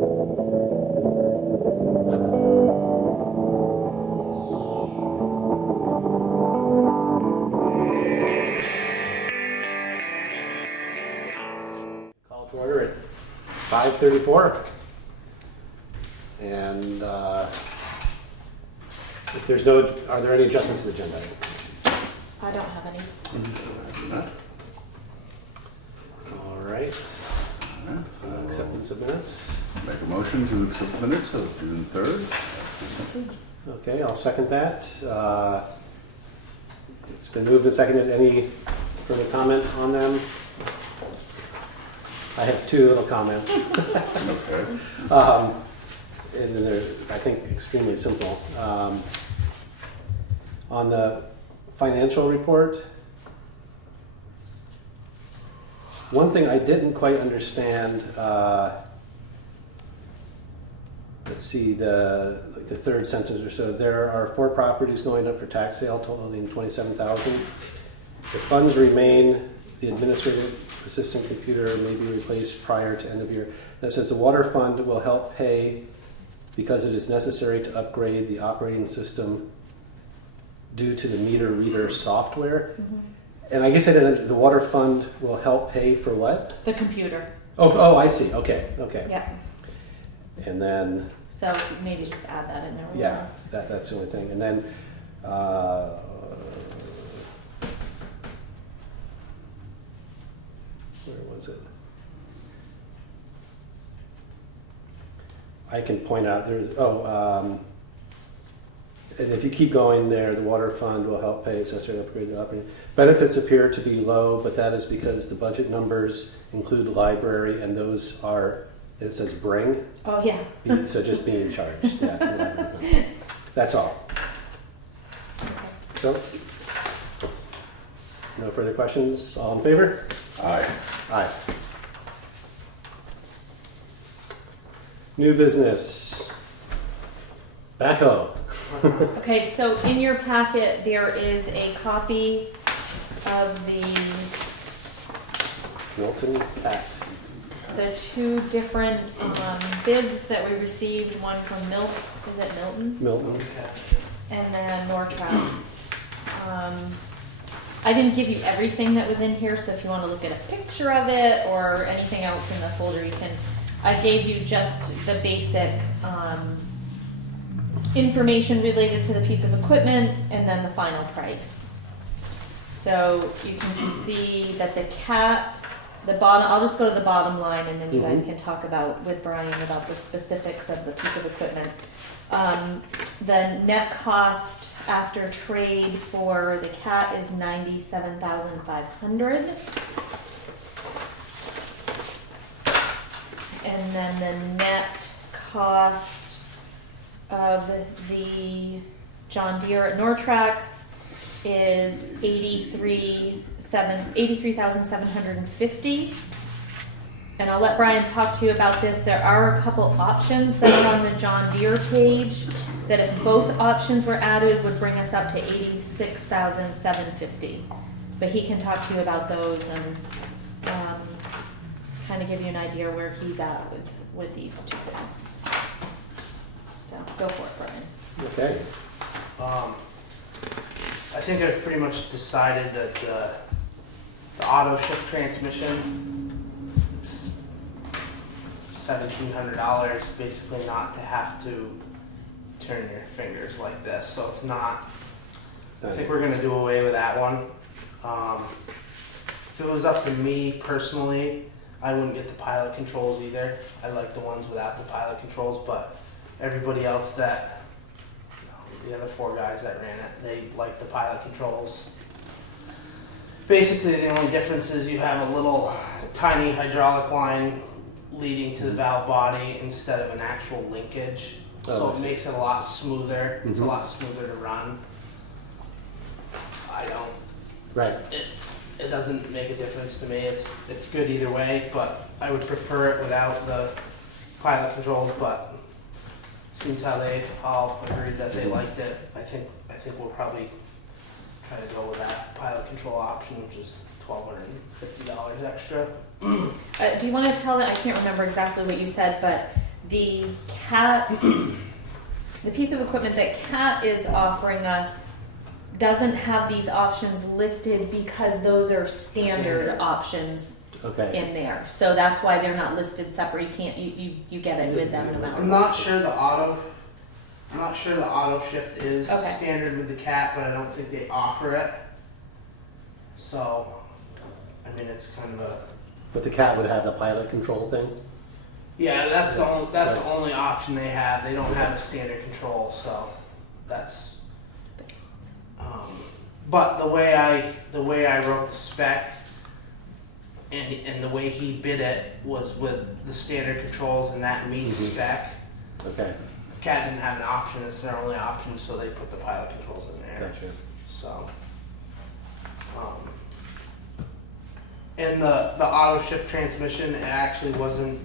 Call to order at 5:34. And if there's no, are there any adjustments to the agenda? I don't have any. All right. Acceptance of minutes. Make a motion to accept the minutes of June 3rd. Okay, I'll second that. It's been moved and seconded. Any further comment on them? I have two little comments. Okay. And then they're, I think, extremely simple. On the financial report, one thing I didn't quite understand, let's see, the third sentence or so, there are 4 properties going up for tax sale totaling $27,000. The funds remain, the administrative assistant computer may be replaced prior to end of year. And it says the water fund will help pay because it is necessary to upgrade the operating system due to the meter reader software. Mm-hmm. And I guess I didn't, the water fund will help pay for what? The computer. Oh, I see. Okay. Yeah. And then, So maybe just add that in there. yeah, that's the only thing. And then, where was it? I can point out there's, and if you keep going there, the water fund will help pay as necessary to upgrade the operating. Benefits appear to be low, but that is because the budget numbers include library, and those are, it says bring, Oh, yeah. so just being charged. Yeah, to the library fund. That's all. So, no further questions? All in favor? Aye. Aye. New business. Backhoe. Okay, so in your packet, there is a copy of Milton Act. the 2 different bids that we received, one from Milton. and then Nortrax. I didn't give you everything that was in here, so if you want to look at a picture of it or anything else in the folder, you can. I gave you just the basic information related to the piece of equipment and then the final price. So you can see that the bottom, I'll just go to the bottom line and then you guys can talk with Brian about the specifics of the piece of equipment. The net cost after trade for the cat is $97,500. And then the net cost of the John Deere at Nortrax is $83,750. And I'll let Brian talk to you about this. There are a couple options that are on the John Deere page that if both options were added would bring us up to $86,750. But he can talk to you about those and kind of give you an idea where he's at with these 2 things. So go for it, Brian. Okay. I think I've pretty much decided that the auto shift transmission, it's $1,700, basically not to have to turn your fingers like this. So it's not. I think we're gonna do away with that one. If it was up to me personally, I wouldn't get the pilot controls either. I like the ones without the pilot controls, but everybody else that, the other 4 guys that ran it, they like the pilot controls. Basically, the only difference is you have a little tiny hydraulic line leading to the valve body instead of an actual linkage. So it makes it a lot smoother. It's a lot smoother to run. Right. It doesn't make a difference to me. It's good either way, but I would prefer it without the pilot controls. But seems how they all agreed that they liked it, I think we'll probably try to go with that pilot control option, which is $1,250 extra. Do you want to tell that? I can't remember exactly what you said, but the CAT, the piece of equipment that CAT is offering us doesn't have these options listed because those are standard options Okay. in there. So that's why they're not listed separate. You can't, you get it with them no matter I'm what. not sure the auto shift is Okay. standard with the CAT, but I don't think they offer it. So, I mean, it's kind of a, But the cat would have the pilot control thing? yeah, that's the That's- only option they have. They don't have a standard control, so that's. But the way I wrote the spec and the way he bid it was with the standard controls, and that meets spec. Okay, CAT didn't have an option; it's their only option, so they put the pilot controls in there. gotcha. So, and the auto shift transmission, that actually wasn't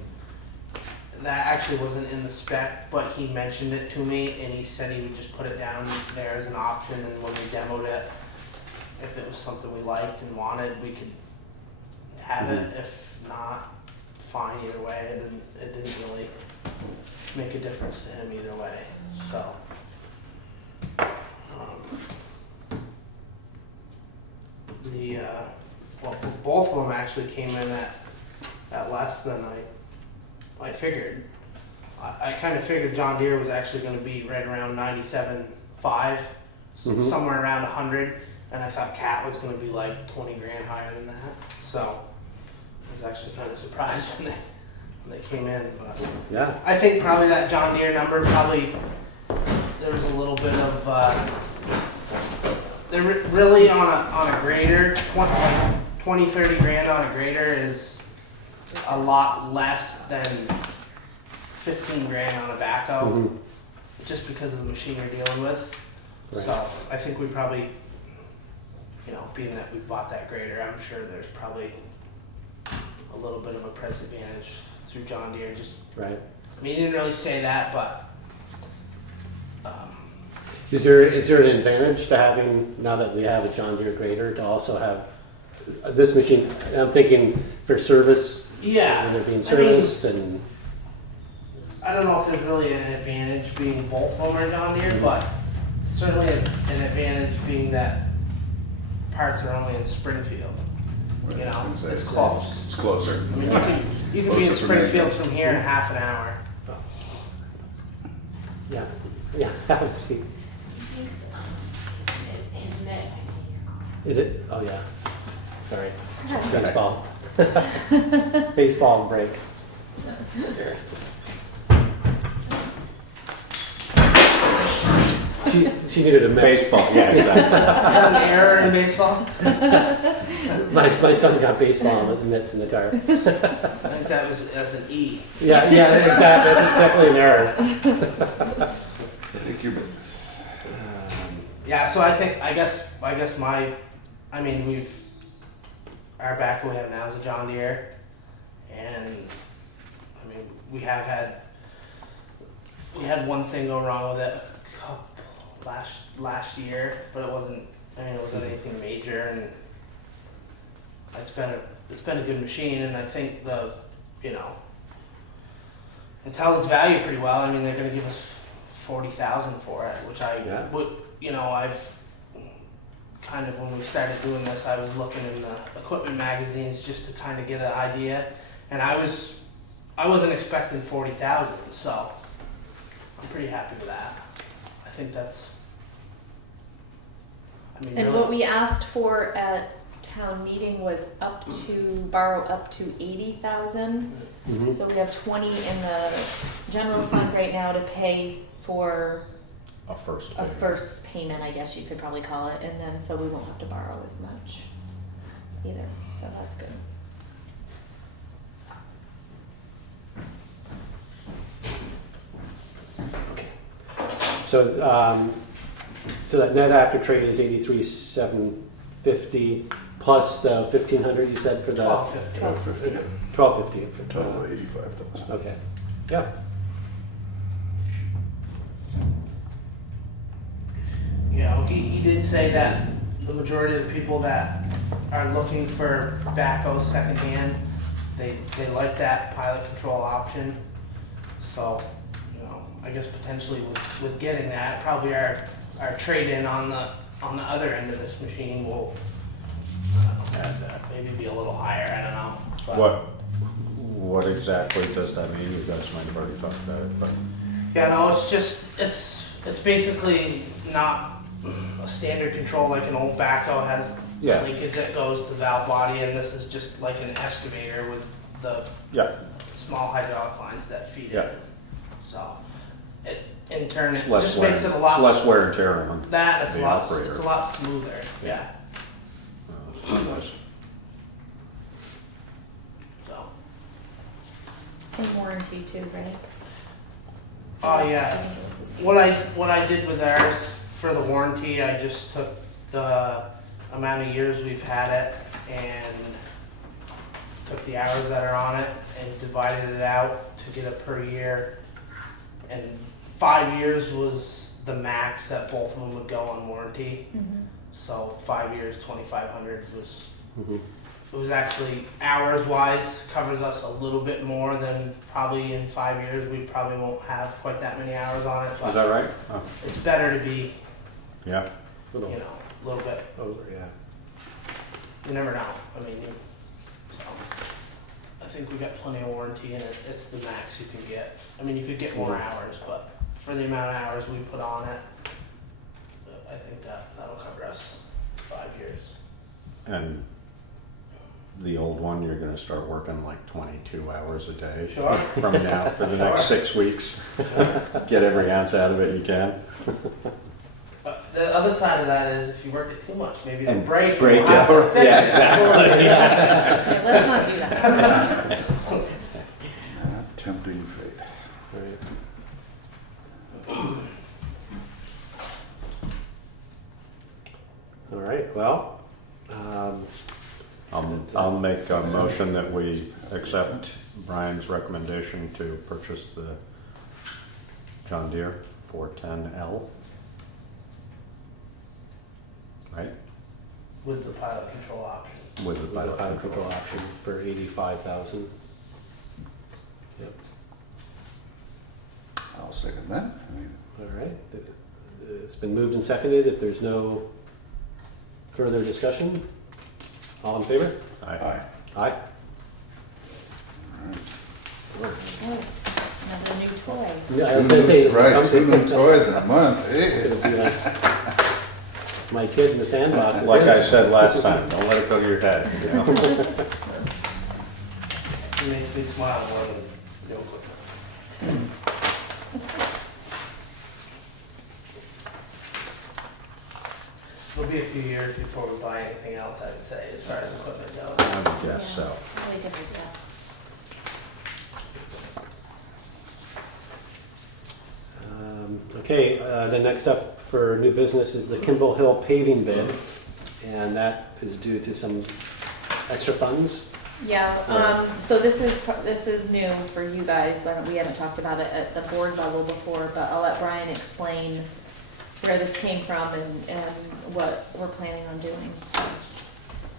in the spec, but he mentioned it to me, and he said he would just put it down there as an option, and when we demoed it, if it was something we liked and wanted, we could have it. If not, fine either way. It didn't really make a difference to him either way. So. Well, both of them actually came in at less than I figured. I kind of figured John Deere was actually going to be right around 97.5, somewhere around 100, and I thought Cat was going to be like 20 grand higher than that. So I was actually kind of surprised when they came in. But Yeah, I think probably that John Deere number there was a little bit of they're really on a grader, 20, 30 grand on a grader is a lot less than 15 grand on a backhoe, just because of the machine you're dealing with. Right. So I think we probably, being that we bought that grader, I'm sure there's probably a little bit of a price advantage through John Deere. right. I mean, he didn't really say that, but Is there an advantage to having, now that we have a John Deere grader, to also have this machine? I'm thinking for service, yeah, when they're being I mean, serviced, and I don't know if there's really an advantage being both of them are John Deere, but certainly an advantage being that parts are only in Springfield. Right, You know, I was gonna say, it's close. It's closer. I mean, you can be in Closer from here. Springfield from here in half an hour. yeah, I see. Isn't it? Oh yeah, sorry, baseball break. Here. She needed a mix. Baseball, yeah, exactly. Is that an error in baseball? My son's got baseball and that's in the car. I think that's an E. Yeah, exactly. That's definitely an error. Take your mix. Yeah, so I guess our backhoe we have now is a John Deere, and I mean we had one thing go wrong with it last year, but it wasn't anything major, and it's been a good machine, and I think it's held its value pretty well. I mean, they're going to give us $40,000 for it, which I've kind of, when we started doing this, I was looking in the equipment magazines just to kind of get an idea, and I wasn't expecting 40,000, so I'm pretty happy with that. I think that's. And really, what we asked for at town meeting was borrow up to 80,000. Mhm. So we have 20 in the general fund right now to pay for A first. a first payment, I guess you could probably call it, and then so we won't have to borrow as much either. So that's good. Okay. So that net after trade is 83,750 plus the 1,500 you said for the 1250. 1250 for Total 85,000. Okay. Yeah. He did say that the majority of the people that are looking for backhoe secondhand, they like that pilot control option. So, you know, I guess potentially with getting that, probably our trade-in on the other end of this machine will maybe be a little higher, I don't know. But- What exactly does that mean? You guys might have already talked about it, but. Yeah, no, it's just, it's basically not a standard control like an old backhoe has Yeah. linkage that goes to the valve body, and this is just like an excavator with the Yeah, small hydraulic lines that feed Yeah. it. So, it, in turn, it less just wear, makes it a lot. less wear and tear on them. That, it's the a lot, operator. it's a lot smoother, yeah, Nice. so. Same warranty too, right? Oh, I yeah. think it was the same. What I did with ours for the warranty, I just took the amount of years we've had it and took the hours that are on it and divided it out to get it per year. And 5 years was the max that both of them would go on warranty. Mhm. So 5 years, 2,500 was. Mhm. It was actually hours wise covers us a little bit more than probably in 5 years. We probably won't have quite that many hours on it, Is but that right? Oh, it's better to be, yeah. Little you know, a little bit. over, yeah. You never know. I mean, so I think we got plenty of warranty in it. It's the max you can get. I mean, you could get more hours, but for the amount of hours we put on it, I think that'll cover us 5 years. And the old one, you're gonna start working like 22 hours a day. Sure. From now for the next 6 weeks. Get every ounce out of it you can. But the other side of that is if you work it too much, maybe it'll And break. break and we'll have it. to fix Yeah, it. exactly. Yeah, let's not do that. Tempting fate. Right. All right, well, I'll make a motion that we accept Brian's recommendation to purchase the John Deere 410L. Right? With the pilot control option. With the with the pilot pilot control. control option for 85,000. Yep, I'll second that. I mean, all right. It's been moved and seconded. If there's no further discussion, all in favor? Aye. aye. Aye. Oh, another new toy. Yeah, I was gonna say, Right, something. 2 new toys in a month, It's hey. gonna be like my kid in the sandbox. Like I said last time, don't let it go to your head. You know? It makes me smile more than the old equipment. It'll be a few years before we buy anything else, I would say, as far as equipment goes. I would guess so. Really good idea. Okay, the next up for new business is the Kimball Hill paving bid, and that is due to some extra funds. Yeah, so this is new for you guys. We haven't talked about it at the board level before, but I'll let Brian explain where this came from and what we're planning on doing. So,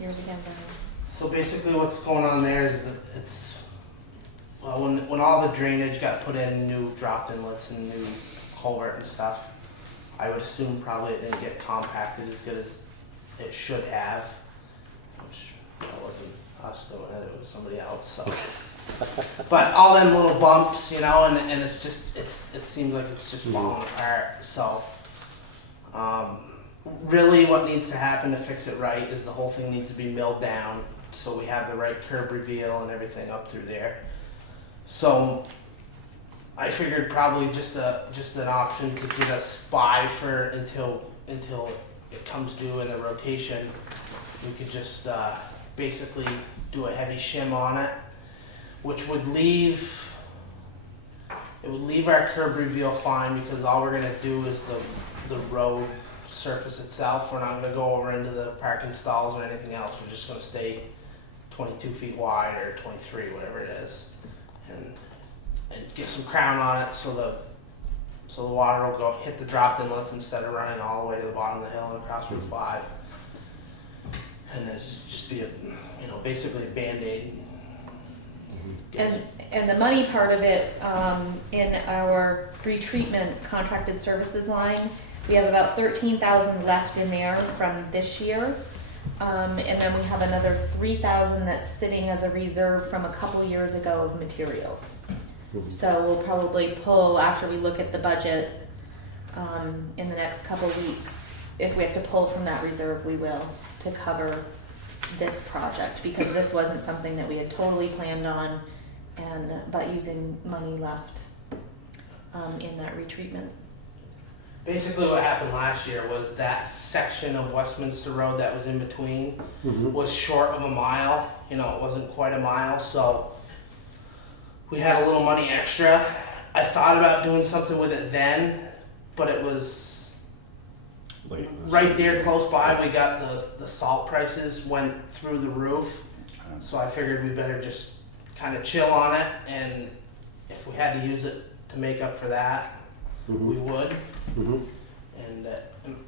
yours again, Brian. So basically what's going on there is that well, when all the drainage got put in, new drop inlets and new culvert and stuff, I would assume probably it didn't get compacted as good as it should have, which wasn't us doing it, it was somebody else, so. But all them little bumps, you know, and it's just, it seems like it's just falling apart, so. Really what needs to happen to fix it right is the whole thing needs to be milled down, so we have the right curb reveal and everything up through there. So I figured probably just an option to get us by for until it comes due in the rotation. We could just basically do a heavy shim on it, which would leave our curb reveal fine because all we're gonna do is the road surface itself. We're not gonna go over into the parking stalls or anything else. We're just gonna stay 22 feet wide or 23, whatever it is. And get some crown on it so the water will go hit the drop inlets instead of running all the way to the bottom of the hill and across Route 5. And there's just be basically a Band-Aid And the money part of it, in our retreatment contracted services line, we have about 13,000 left in there from this year. And then we have another 3,000 that's sitting as a reserve from a couple years ago of materials. So we'll probably pull, after we look at the budget, in the next couple weeks. If we have to pull from that reserve, we will, to cover this project, because this wasn't something that we had totally planned on, but using money left in that retreatment. Basically what happened last year was that section of Westminster Road that was in between was short of a mile. You know, it wasn't quite a mile, so we had a little money extra. I thought about doing something with it then, but it was Late. right there close by. We got the salt prices went through the roof, so I figured we better just kind of chill on it, and if we had to use it to make up for that, we would. And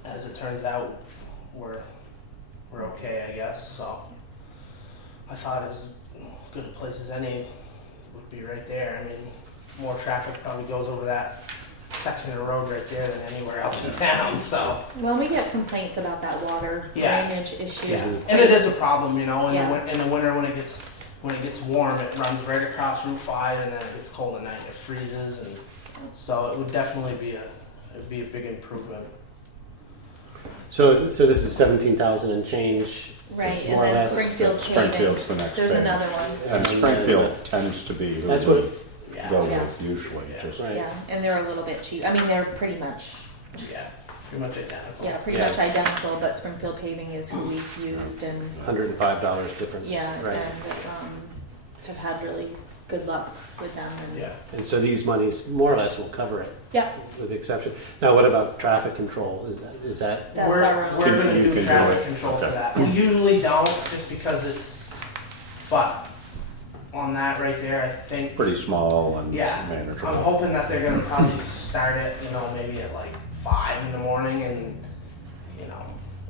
as it turns out, we're okay, I guess. So I thought as good a place as any would be right there. I mean, more traffic probably goes over that section of the road right there than anywhere else in town. So Well, we get complaints about that water drainage issue. yeah, and it is a problem, you know. Yeah. In the winter when it gets warm, it runs right across Route 5, and then it gets cold at night and it freezes, and so it would definitely be a big improvement. So this is 17,000 and change. Right, and more or then less. Springfield Springfield's the paving. next There's page. another one. And Springfield tends to be who That's we what- Yeah. go Yeah. with usually, Yeah. just, Right. Yeah, and they're a little bit cheap. I mean, they're pretty much, Yeah, pretty much identical. yeah, pretty Yeah. much identical, but Springfield paving is who we've used and, $105 difference. yeah, Right. and have had really good luck with them. And Yeah. And so these monies more or less will cover it, yeah, with the exception. Now, what about traffic control? Is that that's we're our own. we're Can- going to you do can do traffic it. control for Okay. that. We usually don't, just because but on that right there, I think, pretty small and yeah, manageable. I'm hoping that they're going to probably start it, you know, maybe at like 5 in the morning, and you know,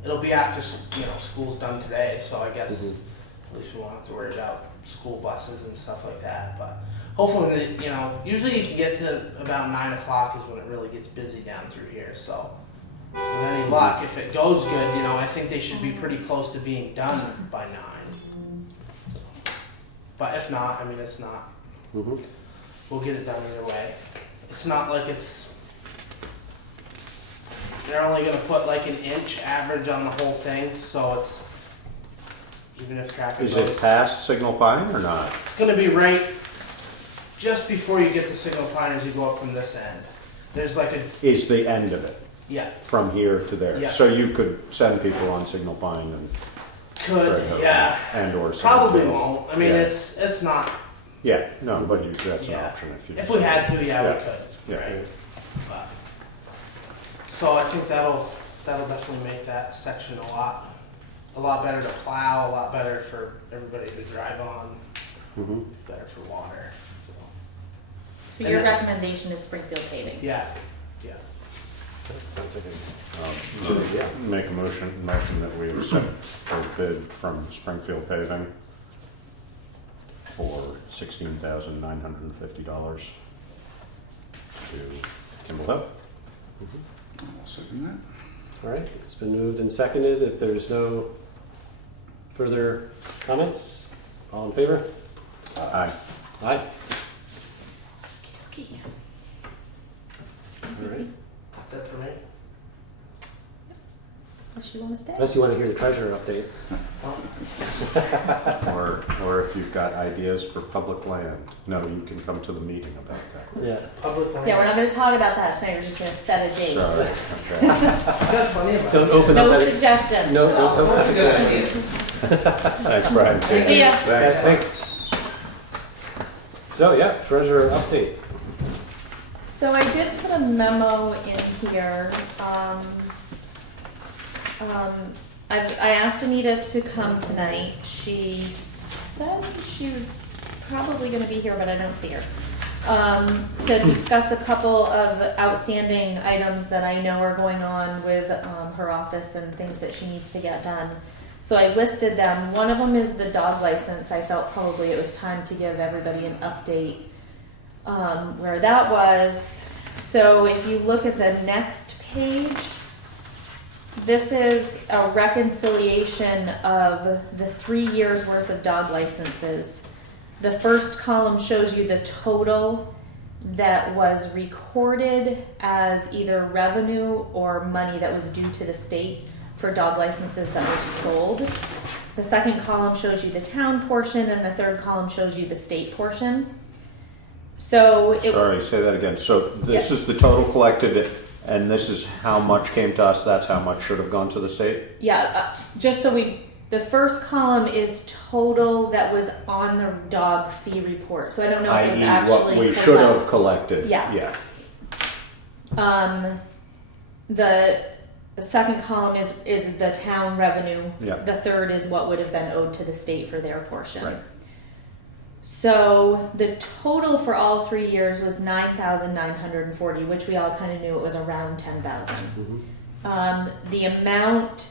it'll be after school's done today, so I guess at least we won't have to worry about school buses and stuff like that. But hopefully, usually you can get to about 9 o'clock is when it really gets busy down through here. So with any luck, if it goes good, I think they should be pretty close to being done by 9. But if not, it's not. We'll get it done either way. It's not like they're only gonna put like an inch average on the whole thing, so it's, even if traffic Is goes, it past Signal Pine or not? it's gonna be right just before you get to Signal Pine as you go up from this end. There's like Is the end of it, yeah, from here to there? Yeah. So you could send people on Signal Pine and. And or. Probably Signal. won't. Yeah. It's not, Yeah, no, but that's an Yeah. option if you. if we had to, yeah, Yeah. we could, Yeah. right? But, so I think that'll definitely make that section a lot better to plow, a lot better for everybody to drive on, better for water. So your recommendation is Springfield paving. Yeah. Sounds like Make a motion that we accept a bid from Springfield Paving for $16,950 to Kimball Hill. I'll second that. All right, it's been moved and seconded. If there's no further comments, all in favor? Aye. Aye. Okay. All right. That's it for me. Unless you want to stay. Unless you want to hear the treasurer update. Or if you've got ideas for public land. No, you can come to the meeting about that. Yeah. Public land. Yeah, we're not going to talk about that tonight. We're just going to set a date. Sorry, okay. I've got plenty of Don't open No up any. suggestions. No, don't open That's a good up. idea. Thanks, Brian. See ya. Thanks. So, yeah, treasurer update. So I did put a memo in here. I asked Anita to come tonight. She said she was probably going to be here, but I don't see her. To discuss a couple of outstanding items that I know are going on with her office and things that she needs to get done. So I listed them. One of them is the dog license. I felt probably it was time to give everybody an update where that was. So if you look at the next page, this is a reconciliation of the 3 years worth of dog licenses. The first column shows you the total that was recorded as either revenue or money that was due to the state for dog licenses that were sold. The second column shows you the town portion, and the third column shows you the state portion. So Sorry, say that again. So this Yeah. is the total collected, and this is how much came to us, that's how much should have gone to the state? yeah, just so the first column is total that was on the dog fee report. So I don't know if it's I.e. actually what we should have collected. Yeah. Yeah. The second column is the town revenue. Yeah. The third is what would have been owed to the state for their portion. Right. So the total for all 3 years was 9,940, which we all kind of knew it was around 10,000. The amount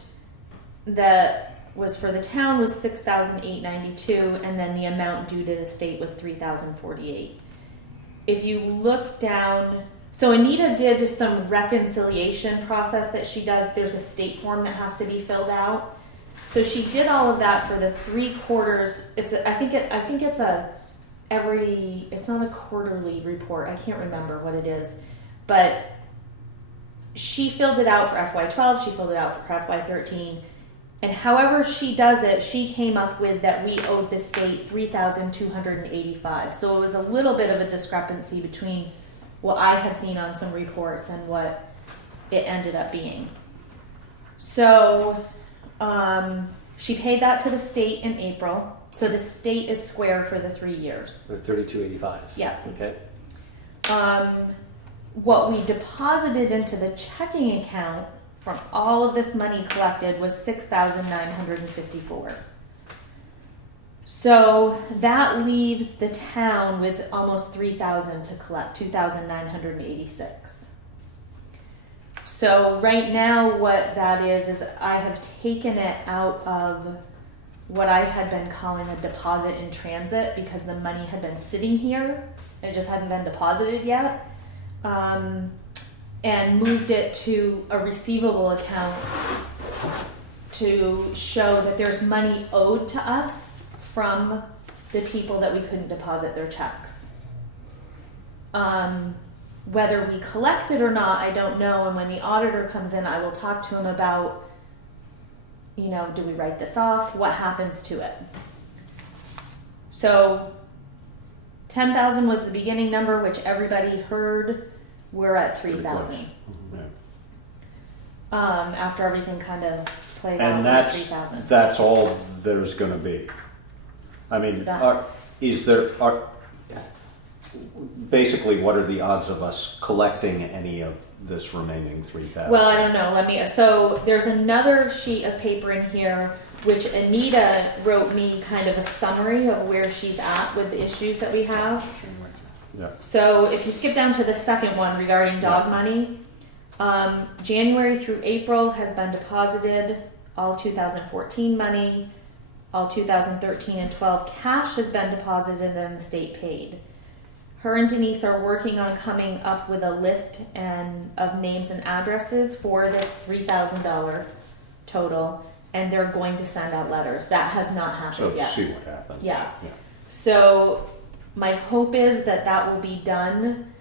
that was for the town was 6,892, and then the amount due to the state was 3,048. If you look down, so Anita did some reconciliation process that she does. There's a state form that has to be filled out. So she did all of that for the 3 quarters. It's not a quarterly report. I can't remember what it is, but she filled it out for FY12. She filled it out for FY13. And however she does it, she came up with that we owed the state $3,285. So it was a little bit of a discrepancy between what I had seen on some reports and what it ended up being. So she paid that to the state in April. So the state is square for the 3 years. Or 3285. Yeah. Okay. What we deposited into the checking account from all of this money collected was $6,954. So that leaves the town with almost $3,000 to collect, $2,986. So right now what that is I have taken it out of what I had been calling a deposit in transit because the money had been sitting here. It just hadn't been deposited yet. And moved it to a receivable account to show that there's money owed to us from the people that we couldn't deposit their checks. Whether we collect it or not, I don't know. And when the auditor comes in, I will talk to him about, do we write this off? What happens to it? So 10,000 was the beginning number, which everybody heard. We're at 3,000. Yeah. After everything kind of played out, And with 3,000. that's all there's gonna be. I mean, basically, what are the odds of us collecting any of this remaining 3,000? Well, I don't know. So there's another sheet of paper in here, which Anita wrote me kind of a summary of where she's at with the issues that we have. Yeah. So if you skip down to the second one regarding dog money, January through April has been deposited, all 2014 money, all 2013 and 12 cash has been deposited and the state paid. Her and Denise are working on coming up with a list of names and addresses for this $3,000 total, and they're going to send out letters. That has not happened So yet. see what happens. Yeah. So my hope is that will be done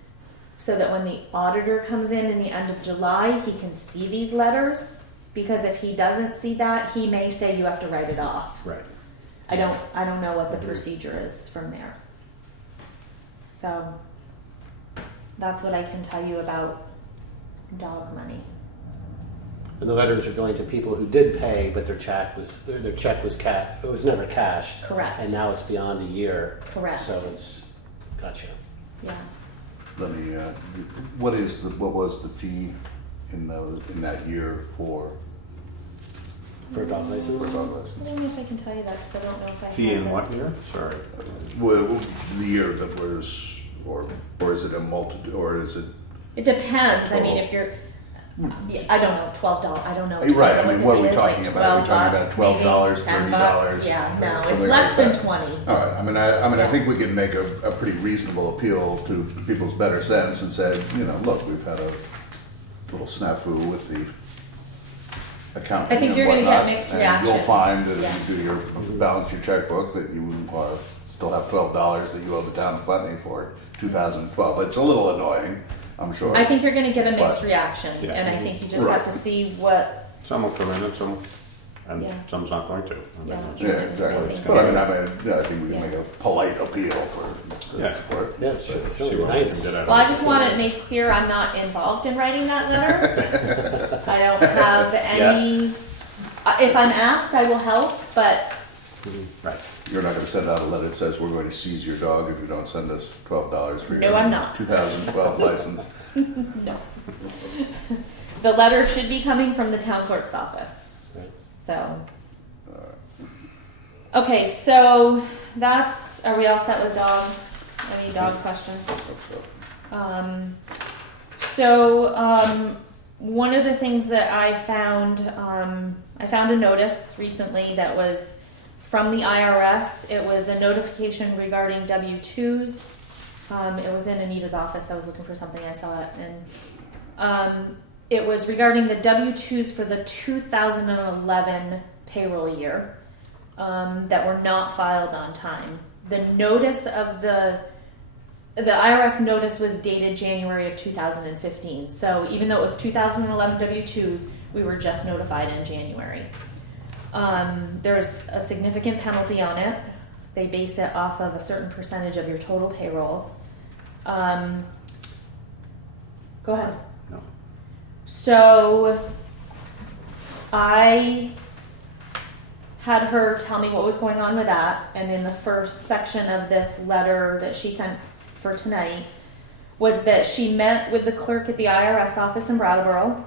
so that when the auditor comes in the end of July, he can see these letters, because if he doesn't see that, he may say you have to write it off. Right. I don't know what the procedure is from there. So that's what I can tell you about dog money. And the letters are going to people who did pay, but their check was it was never cashed. Correct. And now it's beyond a year. Correct. So it's gotcha. Yeah. Let me, what was the fee in that year for For a dog license. dog I license? don't know if I can tell you that because I don't know if I Fee have in it. what year? Sorry. Well, the year that was, or is it a multitude, or is it? It depends. I mean, Oh. if you're, Yeah, I don't know, $12. I don't know. Right, I mean, what are we It is talking like about? Are we talking about $12, $12, maybe, $30? $10? Yeah, no, it's something less like than that. 20. All right, I mean, I think we can make a pretty reasonable appeal to people's better sense and say, look, we've had a little snafu with the accounting I think and you're gonna get whatnot, mixed and you'll reaction. find that Yeah. if you do your balance your checkbook that you still have $12 that you owe the town of Putney for 2012. It's a little annoying, I'm sure. I think you're gonna get a mixed But- reaction, Yeah. and I think you just Right. have to see what, Some will come in and Yeah. some's not going to. I mean, Yeah. it's- Yeah, I exactly. think But I think we can Yeah. make a polite appeal Yeah. for it. Yeah, sure, it's See really what we can nice. get out of well, I it. just want to make clear I'm not involved in writing that letter. I don't have any, if I'm asked, I will help, but Right. You're not gonna send out a letter that says we're going to seize your dog if you don't send us $12 for No, your I'm not. 2012 license. no. The letter should be coming from the town clerk's office. Right. So. Okay, so are we all set with dog? Any dog questions? One of the things that I found a notice recently that was from the IRS. It was a notification regarding W-2s. It was in Anita's office. I was looking for something. I saw it, and it was regarding the W-2s for the 2011 payroll year that were not filed on time. The notice of the IRS notice was dated January of 2015. So even though it was 2011 W-2s, we were just notified in January. There's a significant penalty on it. They base it off of a certain percentage of your total payroll. Go ahead. No. So I had her tell me what was going on with that, and in the first section of this letter that she sent for tonight was that she met with the clerk at the IRS office in Brattleboro.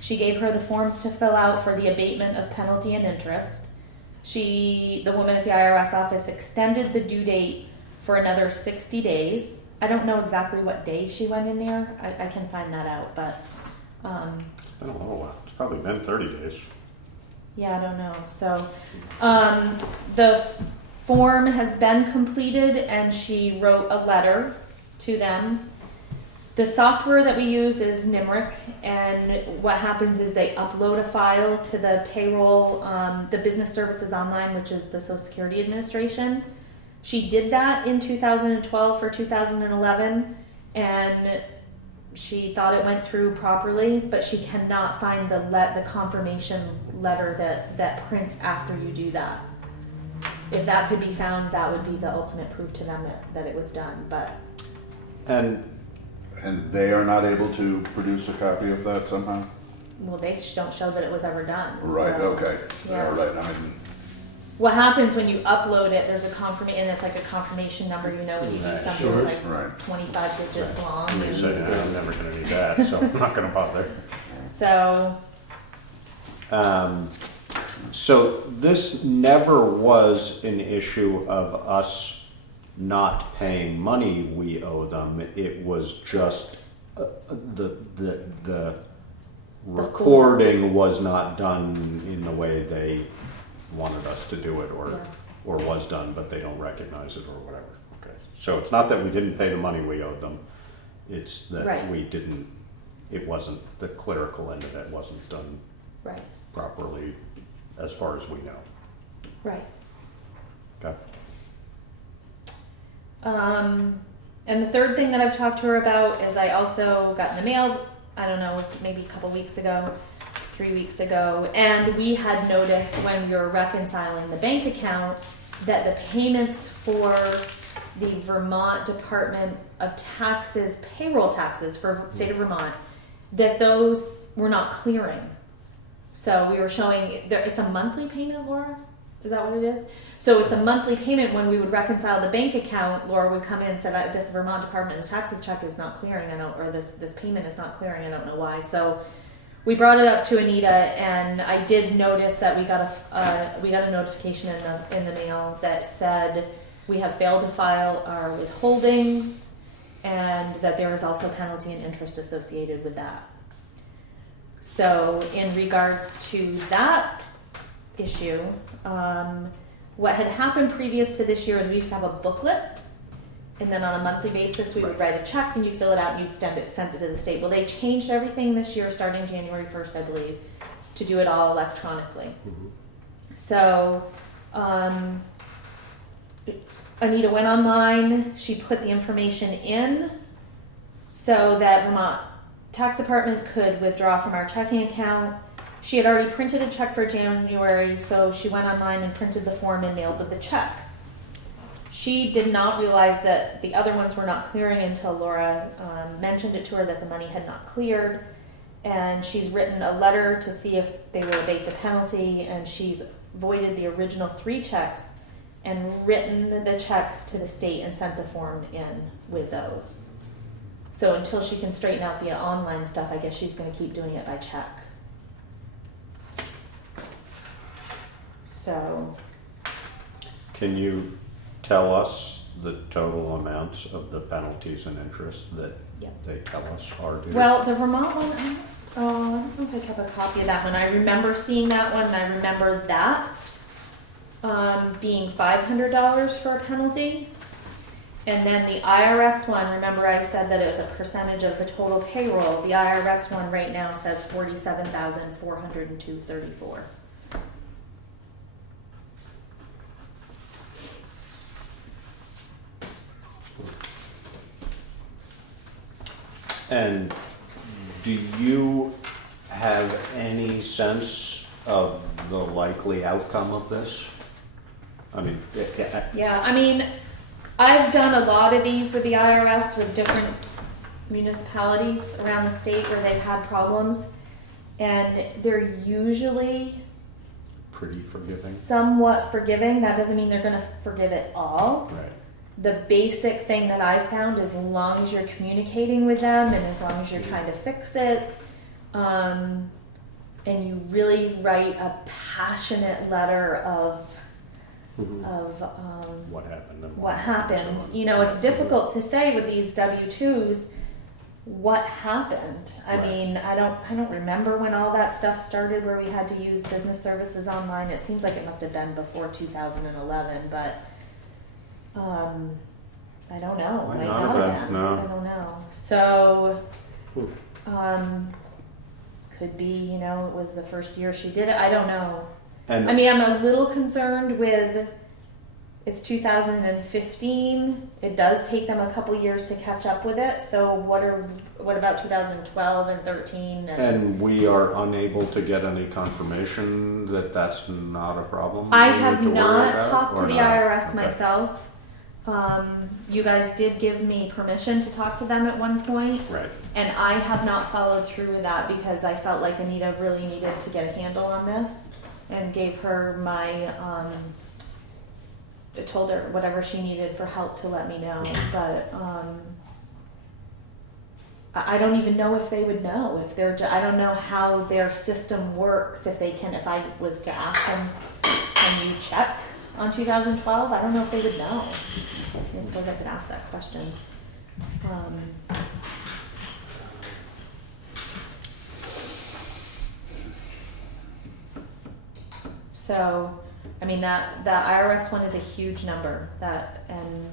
She gave her the forms to fill out for the abatement of penalty and interest. The woman at the IRS office extended the due date for another 60 days. I don't know exactly what day she went in there. I can find that out, but It's been a little while. It's probably been 30 days. yeah, I don't know. So the form has been completed, and she wrote a letter to them. The software that we use is NIMRIC, and what happens is they upload a file to the payroll, the Business Services Online, which is the Social Security Administration. She did that in 2012 for 2011, and she thought it went through properly, but she cannot find the confirmation letter that prints after you do that. If that could be found, that would be the ultimate proof to them that it was done. But And And they are not able to produce a copy of that somehow? well, they don't show that it was ever done. Right, so. okay. Yeah. All right, I mean, What happens when you upload it, there's a confirmation, and it's like a confirmation number, when you do Right, something sure. that's like Right. 25 digits long. you say, I'm never going to need that, so I'm not going to bother. So, So this never was an issue of us not paying money we owe them. It was just the recording was not done in the way they wanted us to do it, Yeah. or was done, but they don't recognize it or whatever. Okay. So it's not that we didn't pay the money we owed them. It's that Right. we didn't. It wasn't the clerical end of it wasn't done right, properly, as far as we know. right. Okay. And the third thing that I've talked to her about is I also got in the mail, I don't know, it was maybe a couple weeks ago, 3 weeks ago, and we had noticed when we were reconciling the bank account that the payments for the Vermont Department of Taxes, payroll taxes for state of Vermont, that those were not clearing. So we were showing, it's a monthly payment, Laura? Is that what it is? So it's a monthly payment. When we would reconcile the bank account, Laura would come in and say, this Vermont Department of Taxes check is not clearing, or this payment is not clearing, I don't know why. So we brought it up to Anita, and I did notice that we got a notification in the mail that said we have failed to file our withholdings, and that there is also penalty and interest associated with that. So in regards to that issue, what had happened previous to this year is we used to have a booklet, and then on a monthly basis we would write a check and you'd fill it out and you'd send it to the state. Well, they changed everything this year starting January 1st, I believe, to do it all electronically. So Anita went online, she put the information in so that Vermont Tax Department could withdraw from our checking account. She had already printed a check for January, so she went online and printed the form and mailed with the check. She did not realize that the other ones were not clearing until Laura mentioned it to her that the money had not cleared. And she's written a letter to see if they will abate the penalty, and she's voided the original 3 checks and written the checks to the state and sent the form in with those. So until she can straighten out the online stuff, I guess she's going to keep doing it by check. So, Can you tell us the total amounts of the penalties and interest that Yep. they tell us are due? well, the Vermont one, I don't know if I kept a copy of that one. I remember seeing that one, and I remember that being $500 for a penalty. And then the IRS one, remember I said that it was a percentage of the total payroll. The IRS one right now says $47,402.34. And do you have any sense of the likely outcome of this? I mean, Yeah, I mean, I've done a lot of these with the IRS with different municipalities around the state where they've had problems, and they're usually pretty forgiving. somewhat forgiving. That doesn't mean they're going to forgive it all. Right. The basic thing that I've found is as long as you're communicating with them and as long as you're trying to fix it, and you really write a passionate letter of What happened? And what happened. so on. You know, it's difficult to say with these W-2s what happened. I Right. mean, I don't remember when all that stuff started where we had to use business services online. It seems like it must have been before 2011, but I don't know. Might Might not not have have been, been. no. I don't know. So Hmm. could be, you know, it was the first year she did it. I don't know. And I mean, I'm a little concerned with it's 2015. It does take them a couple years to catch up with it. So what about 2012 and 13? and we are unable to get any confirmation that that's not a problem. I we need have to worry not about, talked to or the not? IRS Okay. myself. You guys did give me permission to talk to them at one point, Right. and I have not followed through with that because I felt like Anita really needed to get a handle on this, and gave her my told her whatever she needed for help to let me know. But I don't even know if they would know if they're. I don't know how their system works. If they can, if I was to ask them, can you check on 2012? I don't know if they would know. I suppose I could ask that question. So, I mean that IRS one is a huge number. And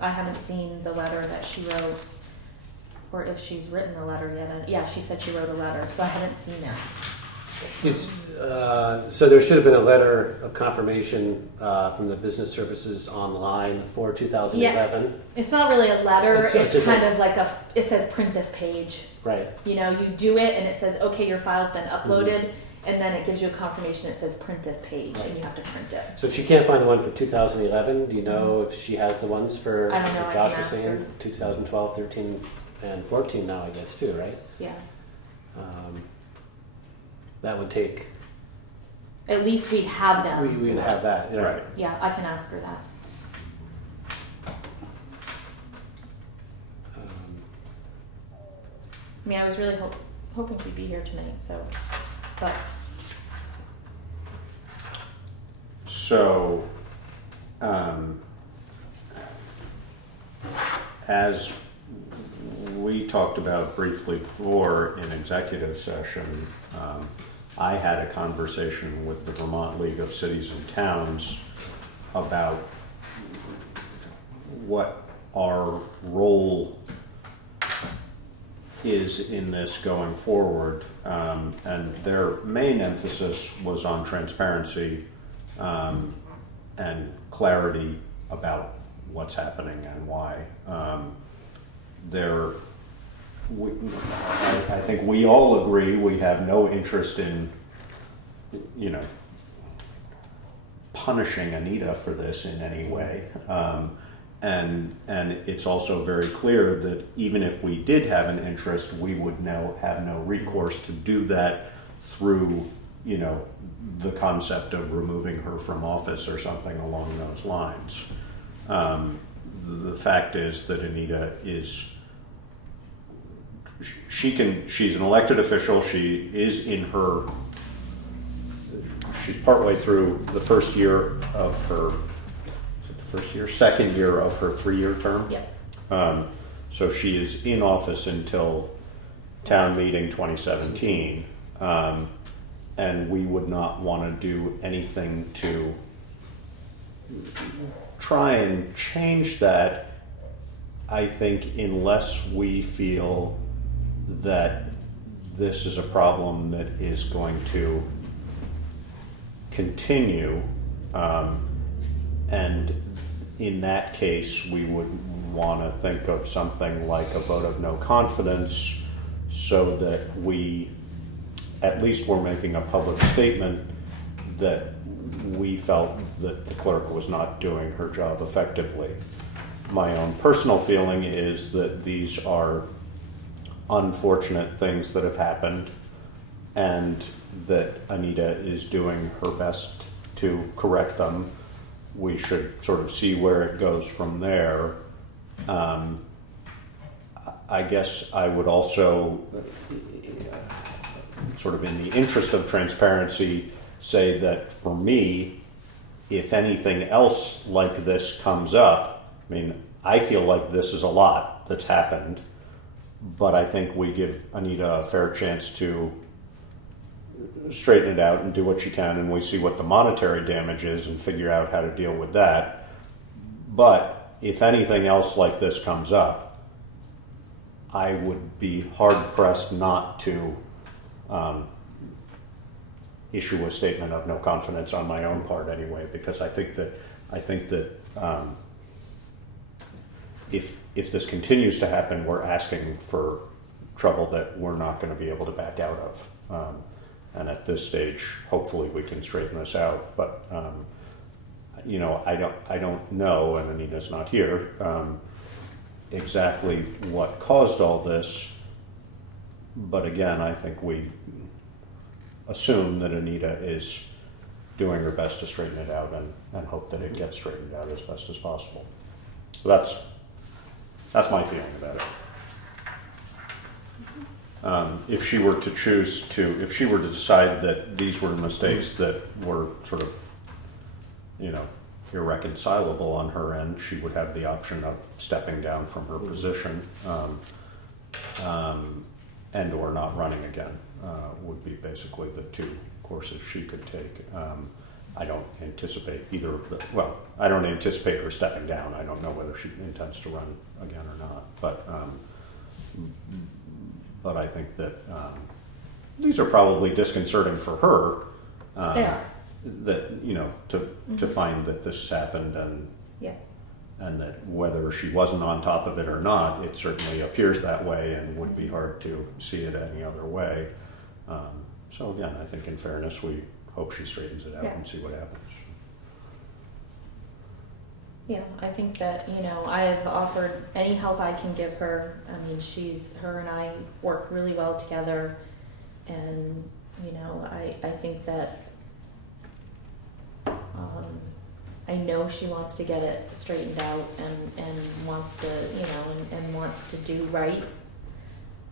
I haven't seen the letter that she wrote, or if she's written a letter yet. Yeah, she said she wrote a letter, so I haven't seen that. So there should have been a letter of confirmation from the business services online for 2011. It's not really a letter. It's It's just kind of like it says print this page. Right. You know, you do it and it says, okay, your file's been uploaded, and then it gives you a confirmation that says print this page, and you have to print it. So if she can't find the one for 2011, do you know if she has the ones for, I don't know, like I Josh can was ask saying, her. 2012, 13, and 14 now, I guess, too, right? Yeah. That would take, At least we'd have them. we'd have that. Yeah. Right. Yeah, I can ask her that. I mean, I was really hoping she'd be here tonight, so, but So, as we we talked about briefly before in executive session, I had a conversation with the Vermont League of Cities and Towns about what our role is in this going forward. And their main emphasis was on transparency and clarity about what's happening and why. I think we all agree we have no interest in, punishing Anita for this in any way. And it's also very clear that even if we did have an interest, we would have no recourse to do that through, the concept of removing her from office or something along those lines. The fact is that Anita is, she's an elected official. She's partway through the second year of her 3-year term. Yep. So she is in office until town meeting 2017. And we would not want to do anything to try and change that, I think, unless we feel that this is a problem that is going to continue. And in that case, we would want to think of something like a vote of no confidence, so that we at least were making a public statement that we felt that the clerk was not doing her job effectively. My own personal feeling is that these are unfortunate things that have happened, and that Anita is doing her best to correct them. We should sort of see where it goes from there. I guess I would also, sort of in the interest of transparency, say that for me, if anything else like this comes up, I feel like this is a lot that's happened, but I think we give Anita a fair chance to straighten it out and do what she can, and we see what the monetary damage is and figure out how to deal with that. But if anything else like this comes up, I would be hard pressed not to issue a statement of no confidence on my own part anyway, because I think that if this continues to happen, we're asking for trouble that we're not going to be able to back out of. And at this stage, hopefully we can straighten this out. But I don't know, and Anita's not here, exactly what caused all this. But again, I think we assume that Anita is doing her best to straighten it out, and hope that it gets straightened out as best as possible. So that's my feeling about it. If she were to decide that these were mistakes that were sort of, irreconcilable on her end, she would have the option of stepping down from her position, and or not running again, would be basically the two courses she could take. I don't anticipate either of the, I don't anticipate her stepping down. I don't know whether she intends to run again or not, but I think that these are probably disconcerting for her. They are. That, to find that this has happened, Yeah. and that whether she wasn't on top of it or not, it certainly appears that way, and would be hard to see it any other way. So again, I think in fairness, we hope she straightens it out and see what happens. Yeah, I think that, I've offered any help I can give her. Her and I work really well together, and, I think that, I know she wants to get it straightened out, and wants to, and wants to do right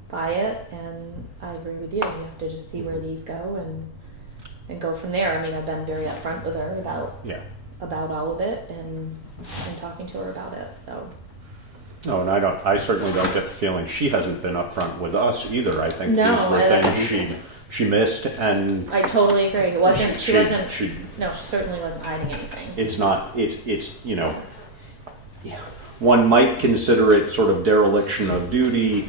by it, and I agree with you. We have to just see where these go and go from there. I've been very upfront with her about all of it, and talking to her about it, so. No, and I certainly don't get the feeling she hasn't been upfront with us either. I think No, these were I things she missed, and I totally agree. It wasn't. She she- wasn't. she- No, she certainly wasn't hiding anything. it's not, it's, you know, one might consider it sort of dereliction of duty,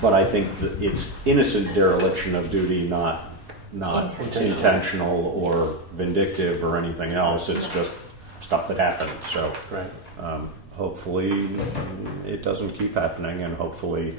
but I think that it's innocent dereliction of duty, not Intentional. intentional or vindictive or anything else. It's just stuff that happened, so. Right. Hopefully, it doesn't keep happening, and hopefully,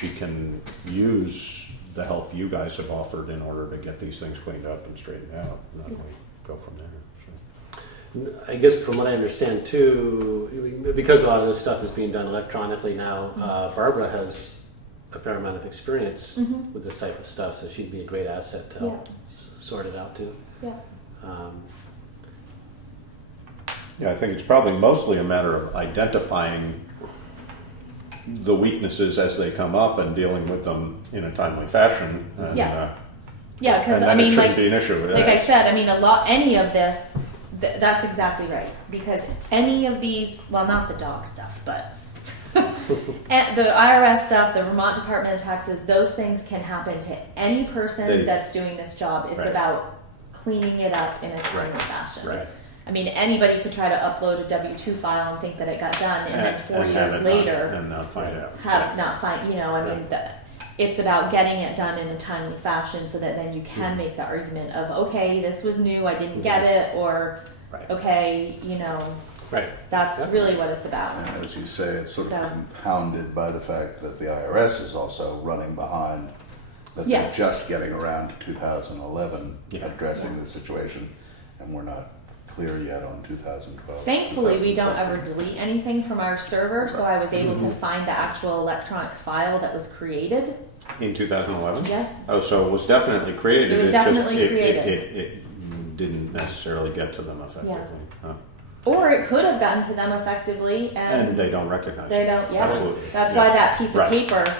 she can use the help you guys have offered in order to get these things cleaned up and straightened out, and then we go from there. I guess from what I understand too, because a lot of this stuff is being done electronically now, Barbara has a fair amount of experience with this type of stuff, so she'd be a great asset to help sort it out too. Yeah. Yeah, I think it's probably mostly a matter of identifying the weaknesses as they come up and dealing with them in a timely fashion. And, Yeah. Yeah, because and I then it mean, shouldn't like, be an issue. like I said, I mean, any of this, that's exactly right. Because any of these, well, not the dog stuff, but and the IRS stuff, the Vermont Department of Taxes, those things can happen to any person that's doing this job. It's Right. about cleaning it up in a timely fashion. Right. I mean, anybody could try to upload a W-2 file and think that it got done, and then 4 years later, and not find out. have not find. You know, I mean, it's about getting it done in a timely fashion so that then you can make the argument of, okay, this was new, I didn't get it, or Right. okay, you know, Right. that's Yep. really what it's about. And as you say, it's sort of So- compounded by the fact that the IRS is also running behind, that Yeah. they're just getting around to 2011 Yeah. addressing the situation, and we're not clear yet on 2012. Thankfully, we don't 2013. ever delete anything from our server, so I was able to find the actual electronic file that was created. In 2011? Yeah. Oh, so it was definitely created. It was just- definitely created. It didn't necessarily get to them effectively. Huh? Or it could have gotten to them effectively, And and they don't recognize they it. don't. Yeah, Absolutely. that's Yeah. why that piece of Right. paper.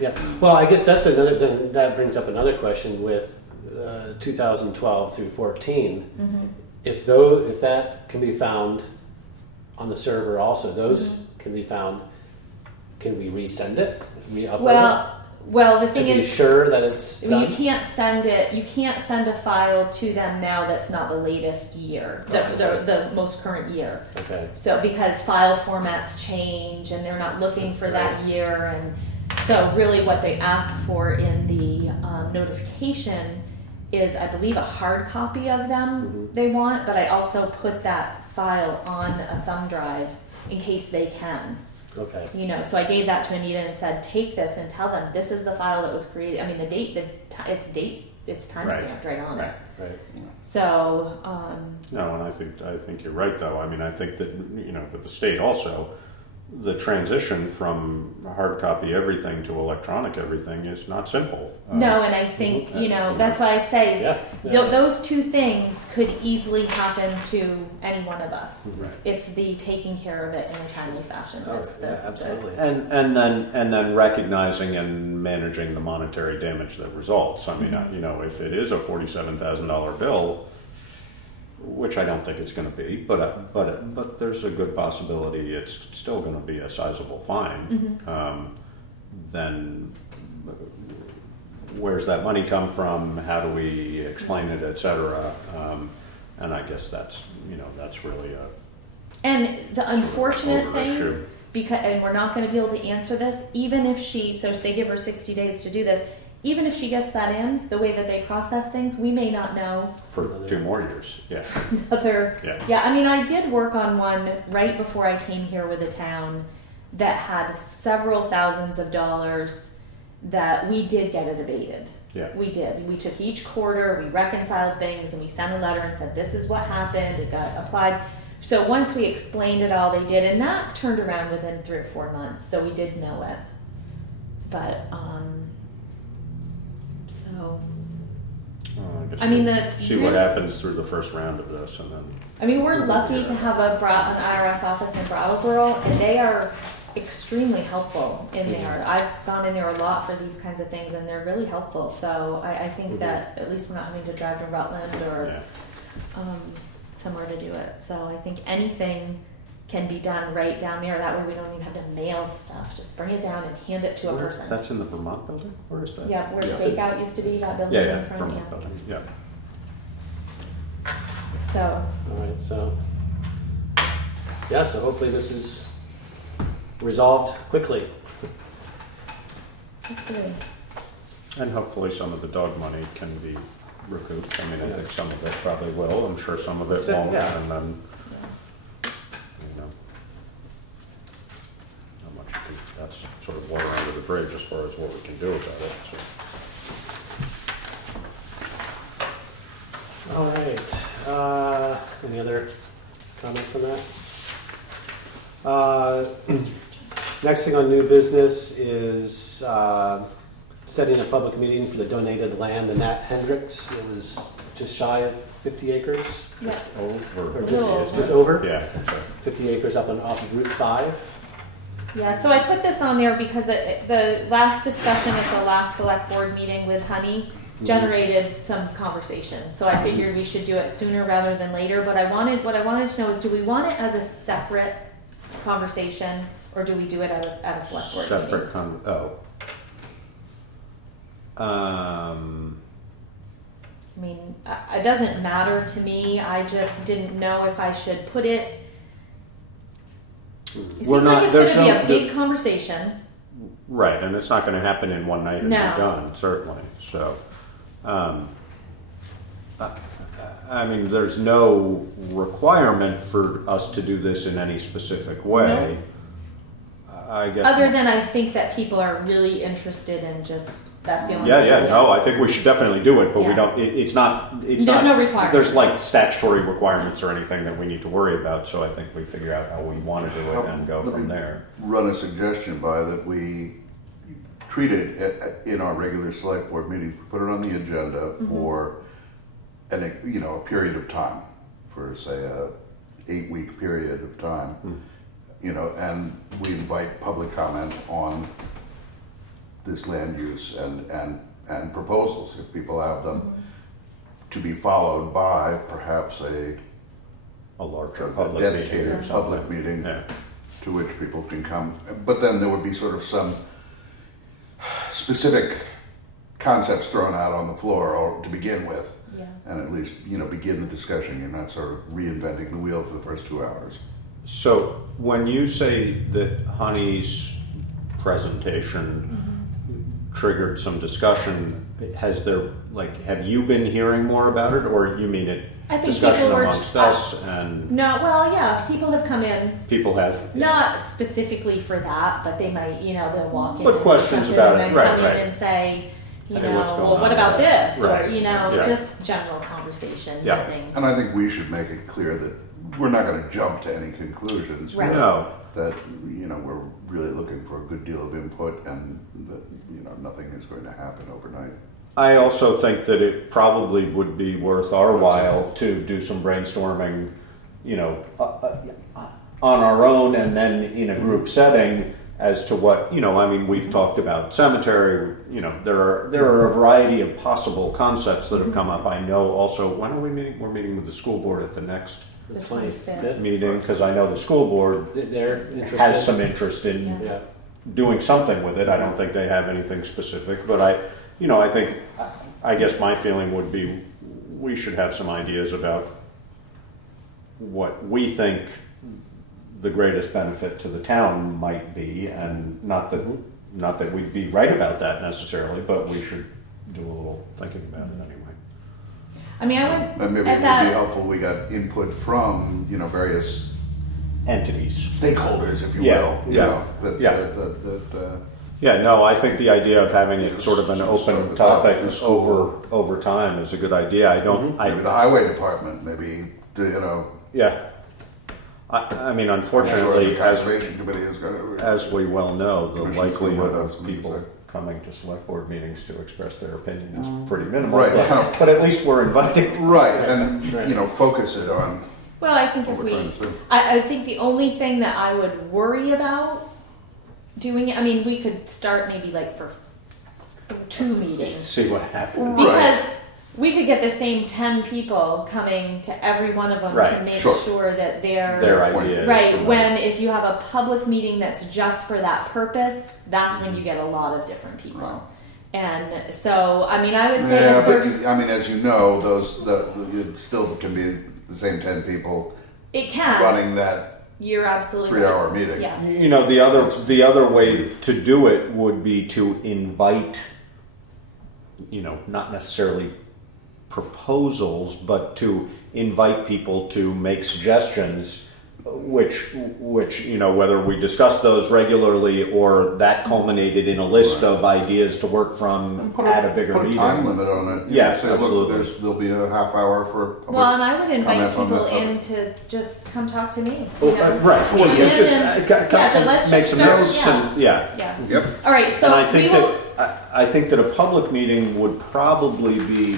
Yeah. Well, I guess that's another. Then that brings up another question with 2012 through 14. If that can be found on the server, also those can be found. Can we resend it? Re-upload Well, the it? To thing be is, sure that it's you done. can't send it. You can't send a file to them now that's not the latest year, I see. the most current year. Okay. So because file formats change and they're not looking for that Right. year, and so really what they ask for in the notification is, I believe, a hard copy of them they want, but I also put that file on a thumb drive in case they can. Okay. You know, so I gave that to Anita and said, take this and tell them this is the file that was created. I mean, the date, it's timestamped right on it. Right. So, No, and I think you're right, though. I mean, I think that, you know, with the state also, the transition from hard copy everything to electronic everything is not simple. no, and I think, you know, that's why I say Yeah. those two things could easily happen to any one of us. Right. It's the taking care of it in a timely fashion. Oh, That's yeah, absolutely. And then recognizing and managing the monetary damage that results. I mean, you know, if it is a $47,000 bill, which I don't think it's going to be, but there's a good possibility it's still going to be a sizable fine. Then where's that money come from? How do we explain it, et cetera? And I guess that's really a And the unfortunate older thing, issue. because, and we're not going to be able to answer this, even if so if they give her 60 days to do this, even if she gets that in, the way that they process things, we may not know for 2 more years. Yeah. other. Yeah. I mean, I did work on one right before I came here with a town that had several thousands of dollars that we did get it abated. Yeah. We did. We took each quarter, we reconciled things, and we sent a letter and said, this is what happened, it got applied. So once we explained it all, they did, and that turned around within 3 or 4 months, so we did know it. But, so, guess I mean, we'll the see what really- happens through the first round of this, and then I mean, we're lucky to have an IRS office in Brattleboro, and they are extremely helpful in there. I've gone in there a lot for these kinds of things, and they're really helpful. So I think that at least we're not having to drive to Rutland or yeah. somewhere to do it. So I think anything can be done right down there. That way we don't even have to mail the stuff. Just bring it down and hand it to a person. That's in the Vermont building? Where is that? Yeah, where Yeah. Stakeout used to be, that building Yeah, in front. Vermont Yeah. building, yeah. So All right, so, yeah, so hopefully this is resolved quickly. hopefully. And hopefully some of the dog money can be recouped. I mean, I think some of it probably will. I'm sure some of it So, won't. yeah. And then, you know, how much you can, that's sort of water under the bridge as far as what we can do about it. So. All right, any other comments on that? Next thing on new business is setting a public meeting for the donated land, the Nat Hendricks. It was just shy of 50 acres, Yeah. or Over. just over Yeah. Okay. 50 acres up on off of Route 5. Yeah, so I put this on there because the last discussion at the last select board meeting with Honey generated some conversation. So I figured we should do it sooner rather than later. But what I wanted to know is, do we want it as a separate conversation, or do we do it at a select board meeting? Separate I mean, it doesn't matter to me. I just didn't know if I should put it. It seems like it's going to be a big conversation. right, and it's not going to happen in one night and No. be done, certainly. So, I mean, there's no requirement for us to do this in any specific way. I guess. Other than I think that people are really interested in just, that's the only Yeah, thing. yeah, no, I think we should definitely do it, but we Yeah. don't, it's not, There's no requirement. There's like statutory requirements or anything that we need to worry about, so I think we figure out how we want to do it and go Let from me there. Run a suggestion by that we treat it in our regular select board meeting, put it on the agenda for a period of time, for say a 8-week period of time, and we invite public comment on this land use and proposals, if people have them, to be followed by perhaps a larger public meeting or dedicated something. public meeting Yeah. to which people can come. But then there would be sort of some specific concepts thrown out on the floor or to begin with, Yeah. and at least begin the discussion. You're not sort of reinventing the wheel for the first 2 hours. So when you say that Honey's presentation triggered some discussion, have you been hearing more about it, or you mean it I think discussion people were amongst us and No, well, yeah, people have come in, people have? not specifically for that, but they might, they'll walk in Put and questions something about and it, then right, come right. in and say, Hey, what's going well, on what with about that? this? Right. Or, Yeah. just general conversation. Yeah. Nothing. And I think we should make it clear that we're not going to jump to any conclusions. Right. No. That we're really looking for a good deal of input, and that nothing is going to happen overnight. I also think that it probably would be worth our while to do some brainstorming, on our own and then in a group setting as to what, we've talked about cemetery, there are a variety of possible concepts that have come up. I know also, when are we meeting? We're meeting with the school board at the next The 25th. meeting, because I know the school board They're interested. has some interest in Yeah. Yeah. doing something with it. I don't think they have anything specific, but I guess my feeling would be we should have some ideas about what we think the greatest benefit to the town might be, and not that we'd be right about that necessarily, but we should do a little thinking about it anyway. I mean, I went And maybe it at would that. be helpful, we got input from, various Entities. stakeholders, if you Yeah, will. yeah, That, yeah. that Yeah, no, I think the idea of having it Yes, sort of an sort open of topic about the school. over time is a good idea. I don't, maybe the highway department, maybe, yeah. I mean, I'm sure the unfortunately, conservation committee is going to. as we well know, the Commission's gonna likelihood have of something to people say. coming to select board meetings to express their opinion is pretty minimal. Right. But at least we're invited. Right, and, Right. focus it on Well, I think what if we're trying to do. I think the only thing that I would worry about doing it, I mean, we could start maybe like for 2 meetings. See what happens. Because we could get the same 10 people coming to every one of them to Right, make sure. sure that they're Their ideas. right. When if you have a public meeting that's just for that purpose, that's when you get a lot of different people. Right. And so, I mean, I would say Yeah, the but first, I mean, as you know, it still can be the same 10 people it can. running that You're absolutely 3-hour right. meeting. Yeah. You know, the other way to do it would be to invite, you know, not necessarily proposals, but to invite people to make suggestions, which you know, whether we discuss those regularly or that culminated in a list of ideas to work from at a bigger Put a meeting. time limit on it. You Yeah, know, say, absolutely. Look, there'll be a half hour for public Well, and I would invite comment on people that in topic. to just come talk to me. Oh, You know? right. Well, Come yeah, in just and- come- let's make just some start, notes yeah. and yeah. Yeah. Yep. All right. So And I think we will. I think that a public meeting would probably be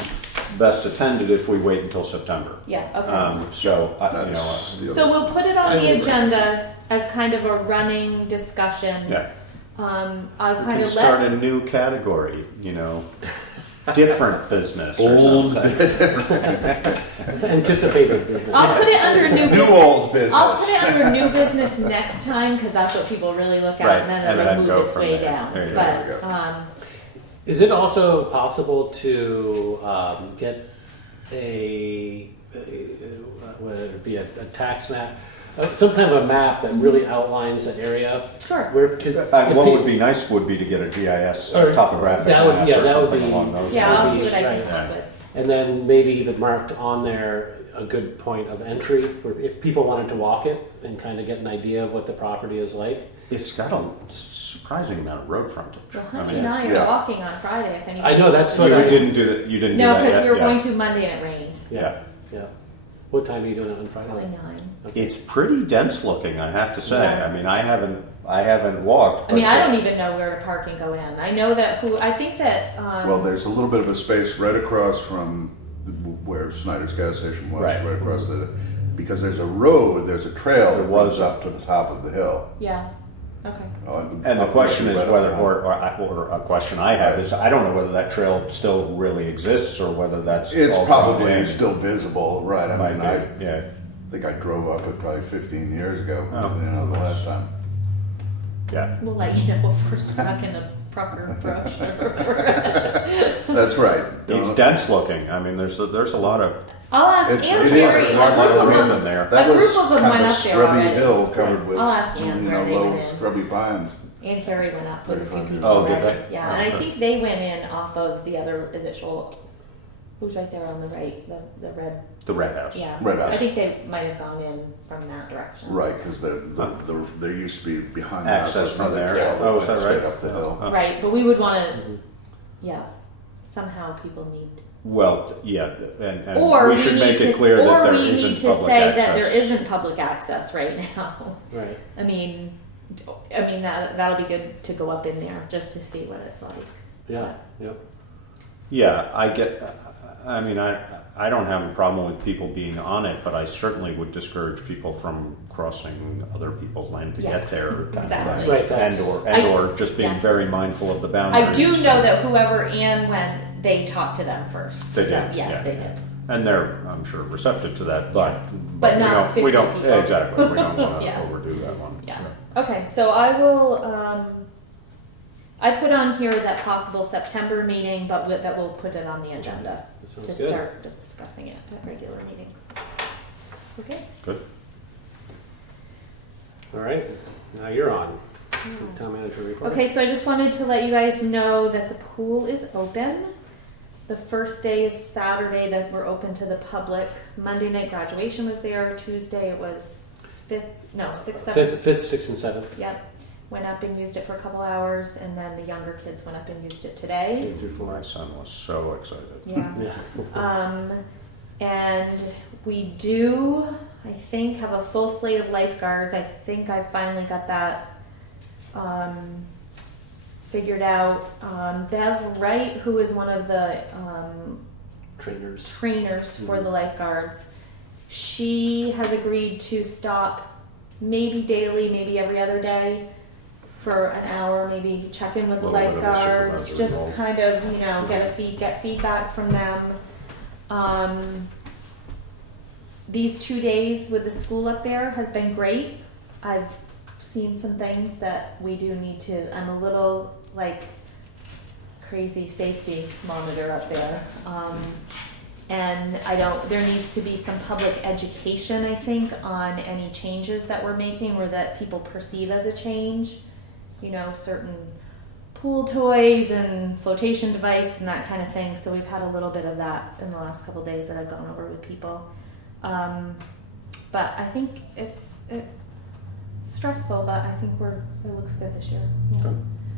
best attended if we wait until September. Yeah. Okay. So you know, That's the So other- we'll put it on the agenda as kind of a running discussion. yeah. I'll We kind can of start let. a new category. You know, different business. or Old something. Anticipated business. I'll put it under new New business. old business. I'll put it under new business next time because that's what people really look at, Right, and then and it'll then move go its from way there. down. There you But go. Is it also possible to get whether it be a tax map, some kind of a map that really outlines an area? Sure. Where, 'cause if What pe- would be nice would be to get a GIS Or topographic that would- map yeah, or that would something be- along those Yeah, lines. I'll Maybe, see what I can right. come up with. and then maybe even marked on there a good point of entry, where if people wanted to walk it and kind of get an idea of what the property is like. It's got a surprising amount of road frontage. Well, I Hunty mean, and I are yeah. walking on Friday. If anything. I know, that's you what I- didn't do that. You didn't No, do that because yet. we were yeah. going to Monday and it rained. Yeah. Yeah. What time are you doing it on Friday? Probably 9. Okay. It's pretty dense looking, I have to say. Yeah. I mean, I haven't walked. I mean, but I just- don't even know where to park and go in. I know that I think that. Well, there's a little bit of a space right across from where Snyder's gas station was, Right. across because there's a road, there's a trail that There was. runs up to the top of the hill. Yeah. Okay. And the question is Right up whether, behind. or a question I have Right. is, I don't know whether that trail still really exists or whether that's It's all grown probably in. still visible, right? I Might mean, be, I yeah. think I drove up it probably 15 years ago, Oh. the last time. Yeah. We'll let you know if we're stuck in the pucker brush. That's right. It's dense looking. I mean, there's a lot of I'll ask It's- Ann it is Carey. a A lot group of of room them- in there. That A was group of them kind went of a up there scrubby already. hill covered with I'll ask Ann where they low went in. scrubby pines. Ann Carey went up with a few Very people fun. Oh, did already. they? Yeah, Oh, and I good. think they went in off of the other. Is it Shoal? Who's right there on the right? The red. the red house. Yeah. Red I House. think they might have gone in from that direction. Right, because there used to be behind the house Access there's from another there. trail Oh, that is went that right? straight up the hill. Oh. Right, but we would want to. Yeah. Somehow people need. Well, yeah, and Or we should need make to. it clear or that there we need isn't to public say access. that there isn't public access right now. Right. I mean, that'll be good to go up in there just to see what it's like. Yeah. Yep. Yeah, I mean, I don't have a problem with people being on it, but I certainly would discourage people from crossing other people's land to Yeah, get there. kind of exactly. thing. Right, that's- or just being yeah. very mindful of the boundaries. I do know that whoever Ann went, they talked to them first. They so did, yes, yeah. they did. And they're, I'm sure, receptive to that, but But we not don't, 50 we don't, people. yeah, exactly. We don't want to Yeah. overdo that one. Yeah. So. Okay, so I will. I put on here that possible September meeting, but that we'll put it on the agenda That to sounds good. start discussing it at regular meetings. Okay. Good. All right. Now you're on. Town manager report. Okay, so I just wanted to let you guys know that the pool is open. The first day is Saturday that we're open to the public. Monday night graduation was there. Tuesday it was 6th, 7th. Fifth, sixth, and seventh. Yep. Went up and used it for a couple hours, and then the younger kids went up and used it today. 2 through 4. My son was so excited. Yeah. Yeah. And we do, I think, have a full slate of lifeguards. I think I finally got that figured out. Bev Wright, who is one of the Trainers. trainers for the lifeguards, she has agreed to stop maybe daily, maybe every other day for an hour, maybe check in with the A little bit of a lifeguards, supervisory just role. kind of, get feedback from them. These 2 days with the school up there has been great. I've seen some things that we do need to, I'm a little like crazy safety monitor up there. And there needs to be some public education, I think, on any changes that we're making or that people perceive as a change. You know, certain pool toys and flotation device and that kind of thing. So we've had a little bit of that in the last couple of days that I've gone over with people. But I think it's stressful, but I think it looks good this year. Yeah. Okay.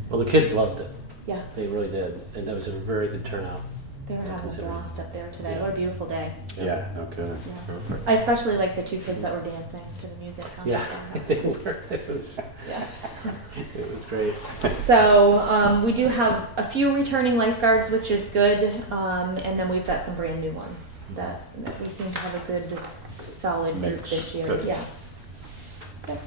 Well, the kids loved it. Yeah, They really did. And that was a very good turnout. they were having a Considering. blast up there today. Yeah. What a beautiful day. Yeah, okay. Yeah. Perfect. I especially like the 2 kids that were dancing to the music. How Yeah, was they were. It was great. So we do have a few returning lifeguards, which is good, and then we've got some brand new ones that we seem to have a good, solid group Mix. this year. Good. Yeah. Yep.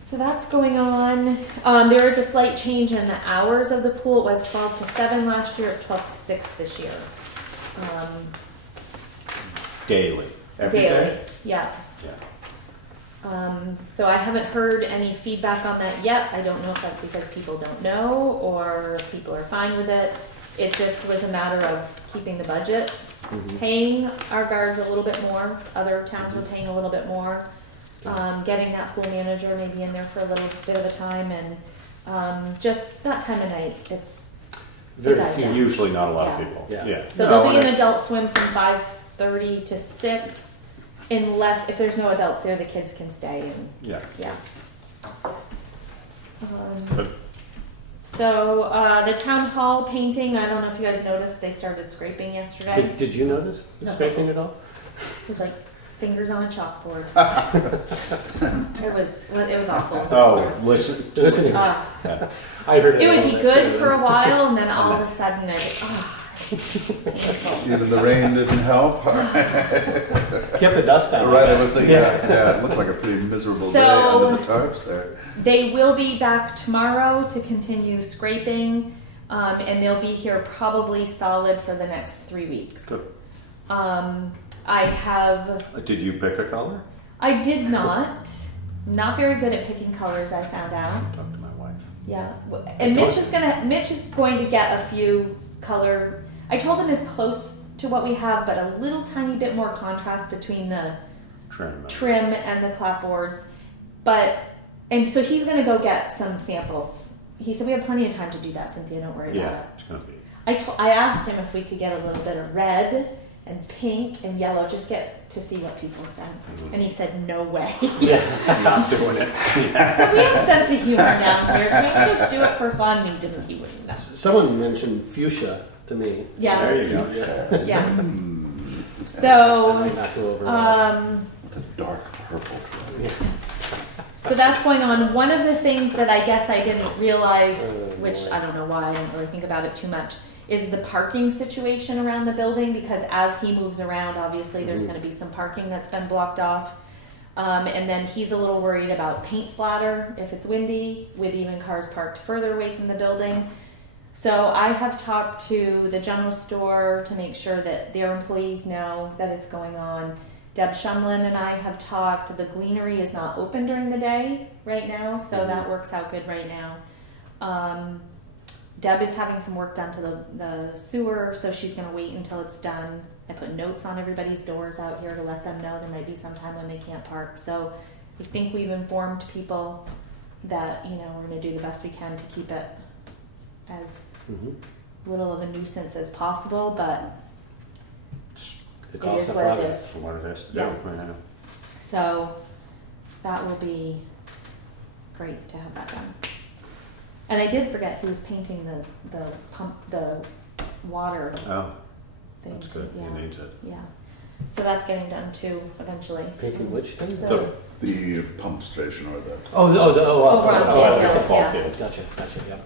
So that's going on. There is a slight change in the hours of the pool. It was 12 to 7 last year. It's 12 to 6 this year. Daily. Every Daily. day? Yeah. Yeah. So I haven't heard any feedback on that yet. I don't know if that's because people don't know or if people are fine with it. It just was a matter of keeping the budget, paying our guards a little bit more. Other towns were paying a little bit more. Getting that pool manager maybe in there for a little bit of a time, and just that time of night, it's Very dies few. down. Usually not a lot Yeah. of people. Yeah. Yeah. So No, there'll be and an adult swim from 5:30 to 6, unless if there's no adults there, the kids can stay and Yeah. yeah. But So the town hall painting, I don't know if you guys noticed, they started scraping yesterday. Did you notice the No. scraping at all? It was like fingers on a chalkboard. it was awful. oh, listen. Listening. Uh, I heard it. it would all be that good too. for a while, and then all of a sudden, it's just painful. Either the rain didn't help. Kept the dust down. Right, I was thinking, yeah, it looked like a pretty miserable day So- under the tarps there. They will be back tomorrow to continue scraping, and they'll be here probably solid for the next 3 weeks. Good. I have. Did you pick a color? I did not. Not very good at picking colors. I found out. Talk to my wife. Yeah, and Mitch is going to get a few color. I told him as close to what we have, but a little tiny bit more contrast between the trim and the clapboards. And so he's going to go get some samples. He said we have plenty of time to do that, Cynthia. Don't worry about Yeah, it. it's gonna be. I asked him if we could get a little bit of red and pink and yellow, just get to see what people said. And he said, no way. Yeah. Not doing it. So we have a sense of humor down here. Can't we just do it for fun? He wouldn't know. Someone mentioned fuchsia to me. Yeah. There you go. Yeah. Yeah. I So, might not go over that. The dark purple. so that's going on. One of the things that I guess I didn't realize, which boy. I don't know why I didn't really think about it too much, is the parking situation around the building, because as he moves around, obviously there's going to be some parking that's been blocked off. And then he's a little worried about paint splatter if it's windy, with even cars parked further away from the building. So I have talked to the general store to make sure that their employees know that it's going on. Deb Shumlin and I have talked. The Gleanery is not open during the day right now, so that works out good right now. Deb is having some work done to the sewer, so she's going to wait until it's done. I put notes on everybody's doors out here to let them know there might be some time when they can't park. So I think we've informed people that, we're going to do the best we can to keep it as little of a nuisance as possible, but The it cost is of what it progress. is. For what it has to do. Yeah. Yeah. So that will be great to have that done. And I did forget he was painting the pump, the water Oh, thing. that's good. Yeah. He needs it. Yeah. So that's getting done too eventually. Painting which thing? The pump station or the. Over on Sand at Hill, the ball yeah. field. Gotcha, yeah.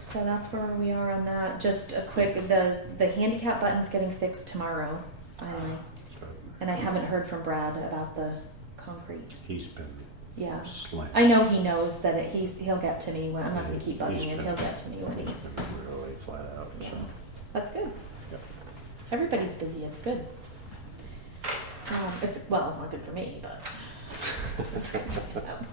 So that's where we are on that. Just a quick, the handicap button's getting fixed tomorrow, finally. And I haven't heard from Brad about the concrete. He's been Yeah. slammed. I know he knows that he'll get to me when I'm not going to keep bugging He's him. been- He'll get to me when he. He's been really flat out. So. That's good. Yep. Everybody's busy, it's good. It's, well, not good for me, but it's good for them.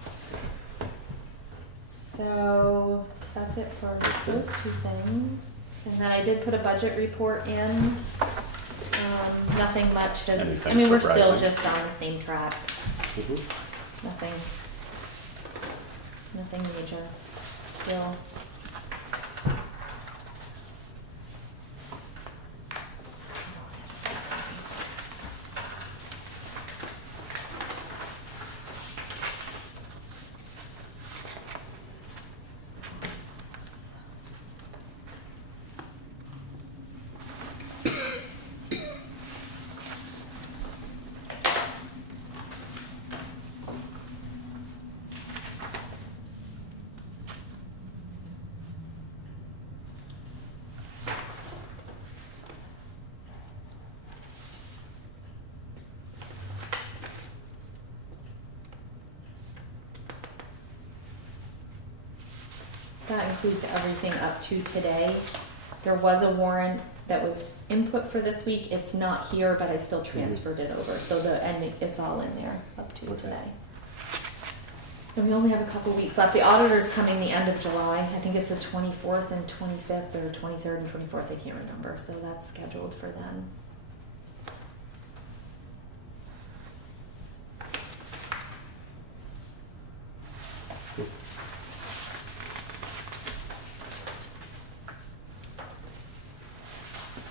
So that's it for those two things. And then I did put a budget report in. Nothing much has, I Anything mean, we're still surprising? just on the same track. Mhm. Nothing major. Still. That includes everything up to today. There was a warrant that was input for this week. It's not here, but I still transferred it over. So it's all in there up to Okay. today. And we only have a couple weeks left. The auditor's coming the end of July. I think it's the 24th and 25th or 23rd and 24th. I can't remember. So that's scheduled for then.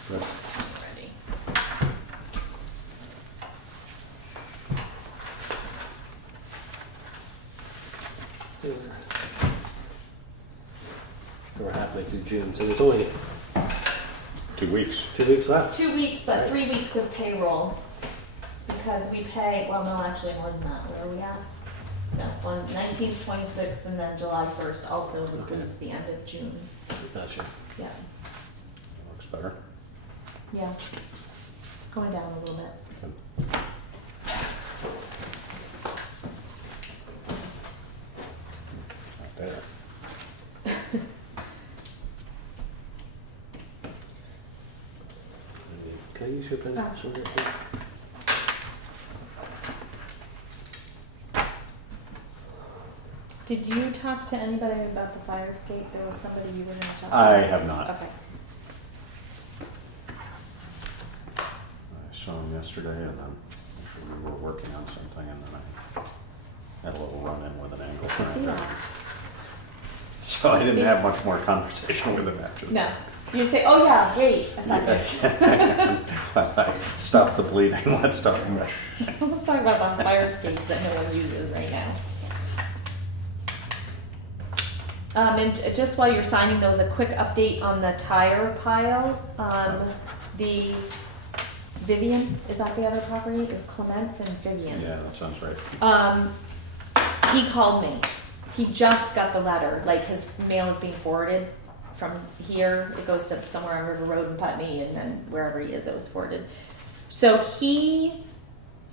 Good. Already. So we're halfway through June, so there's only 2 weeks. 2 weeks left. 2 weeks, but 3 weeks of payroll. Because we pay, well, no, actually more than that. Where are we at? No, on 19th, 26th, and then July 1st also includes the end of June. Gotcha. Yeah, Looks better. yeah. It's going down a little bit. Good. Not there. Can I use your pen? Oh. Shoulder, please? Did you talk to anybody about the fire escape? There was somebody you were going to talk to. I have not. Okay. I saw him yesterday, and then we were working on something, and then I had a little run-in with an angle I see grinder. that. So I didn't have much more conversation with him after that. No. You just say, oh yeah, wait a second. I stopped the bleeding. Let's talk about Let's talk about the fire escape that no one uses right now. And just while you're signing those, a quick update on the tire pile. The Vivian, is that the other property? Is Clements and Vivian. Yeah, that sounds right. He called me. He just got the letter. Like his mail is being forwarded from here. It goes to somewhere on River Road in Putney, and then wherever he is, it was forwarded. So he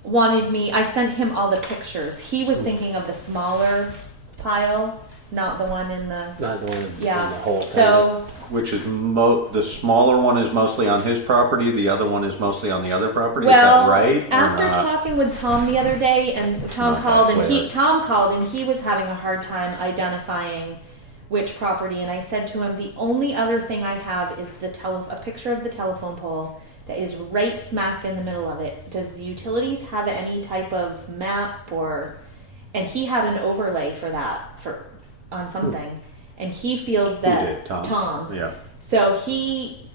wanted me. I sent him all the pictures. He was thinking of the smaller pile, not the one in the. Not the one in Yeah. the whole. So Which is the smaller one is mostly on his property, the other one is mostly on the other property, well, is that right? or after not? talking with Tom the other day, and Tom Not called, that and clear. Tom called, and he was having a hard time identifying which property. And I said to him, the only other thing I have is a picture of the telephone pole that is right smack in the middle of it. Does the utilities have any type of map or? And he had an overlay for that on something, and he feels Who that did? Tom? Yeah. So he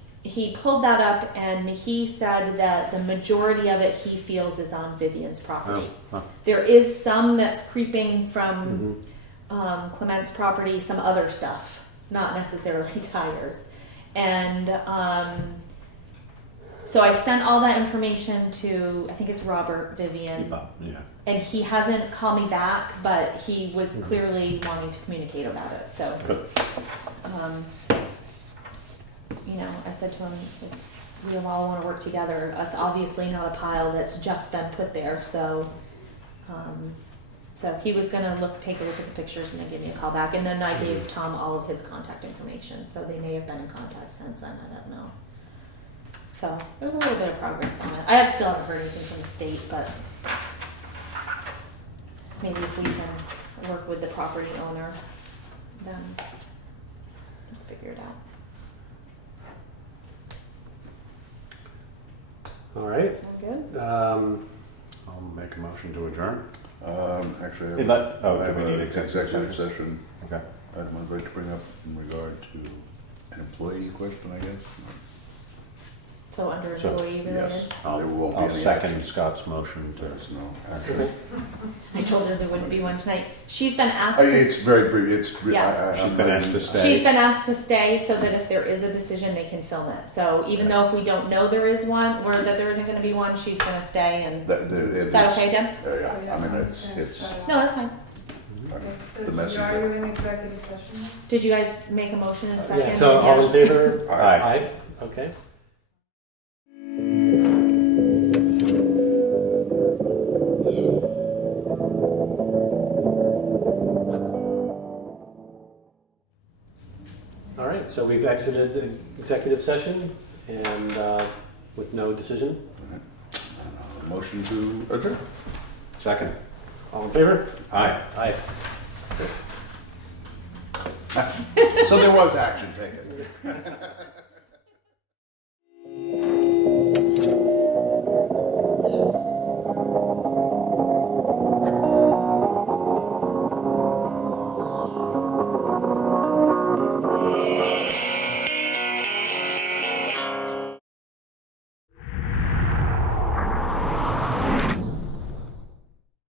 pulled that up, and he said that the majority of it he feels is on Vivian's property. Oh, huh. There is some that's creeping from Clement's property, some other stuff, not necessarily tires. And so I sent all that information to, I think it's Robert Vivian, Yeah. and he hasn't called me back, but he was clearly wanting to communicate about it. So, Good. I said to him, we all want to work together. It's obviously not a pile that's just been put there. So he was going to take a look at the pictures and then give me a call back. And then I gave Tom all of his contact information. So they may have been in contact since then. I don't know. So there was a little bit of progress on it. I still haven't heard anything from the state, but maybe if we can work with the property owner, then we'll figure it out. All right. All good? I'll make a motion to adjourn. Actually, Is that- oh, I do have we need an executive executive session Okay. I'd like to bring up in regard to an employee question, I guess. So under So, employee related? Yes, I'll, there won't be I'll any second action. Scott's motion to. There's no action. I told her there wouldn't be one tonight. She's been asked to, It's very brief, Yeah. She's been asked to stay. she's been asked to stay so that if there is a decision, they can film it. So even though if we don't know there is one, or that there isn't gonna be one, she's gonna stay and, is that okay, Deb? Yeah, I mean, it's, No, that's fine. the message. Are you in executive session? Did you guys make a motion in a second? Yeah, so all in favor? Aye. Aye, okay. All right, so we've exited the executive session and with no decision. Motion to adjourn. Second. All in favor? Aye. Aye. So there was action taken.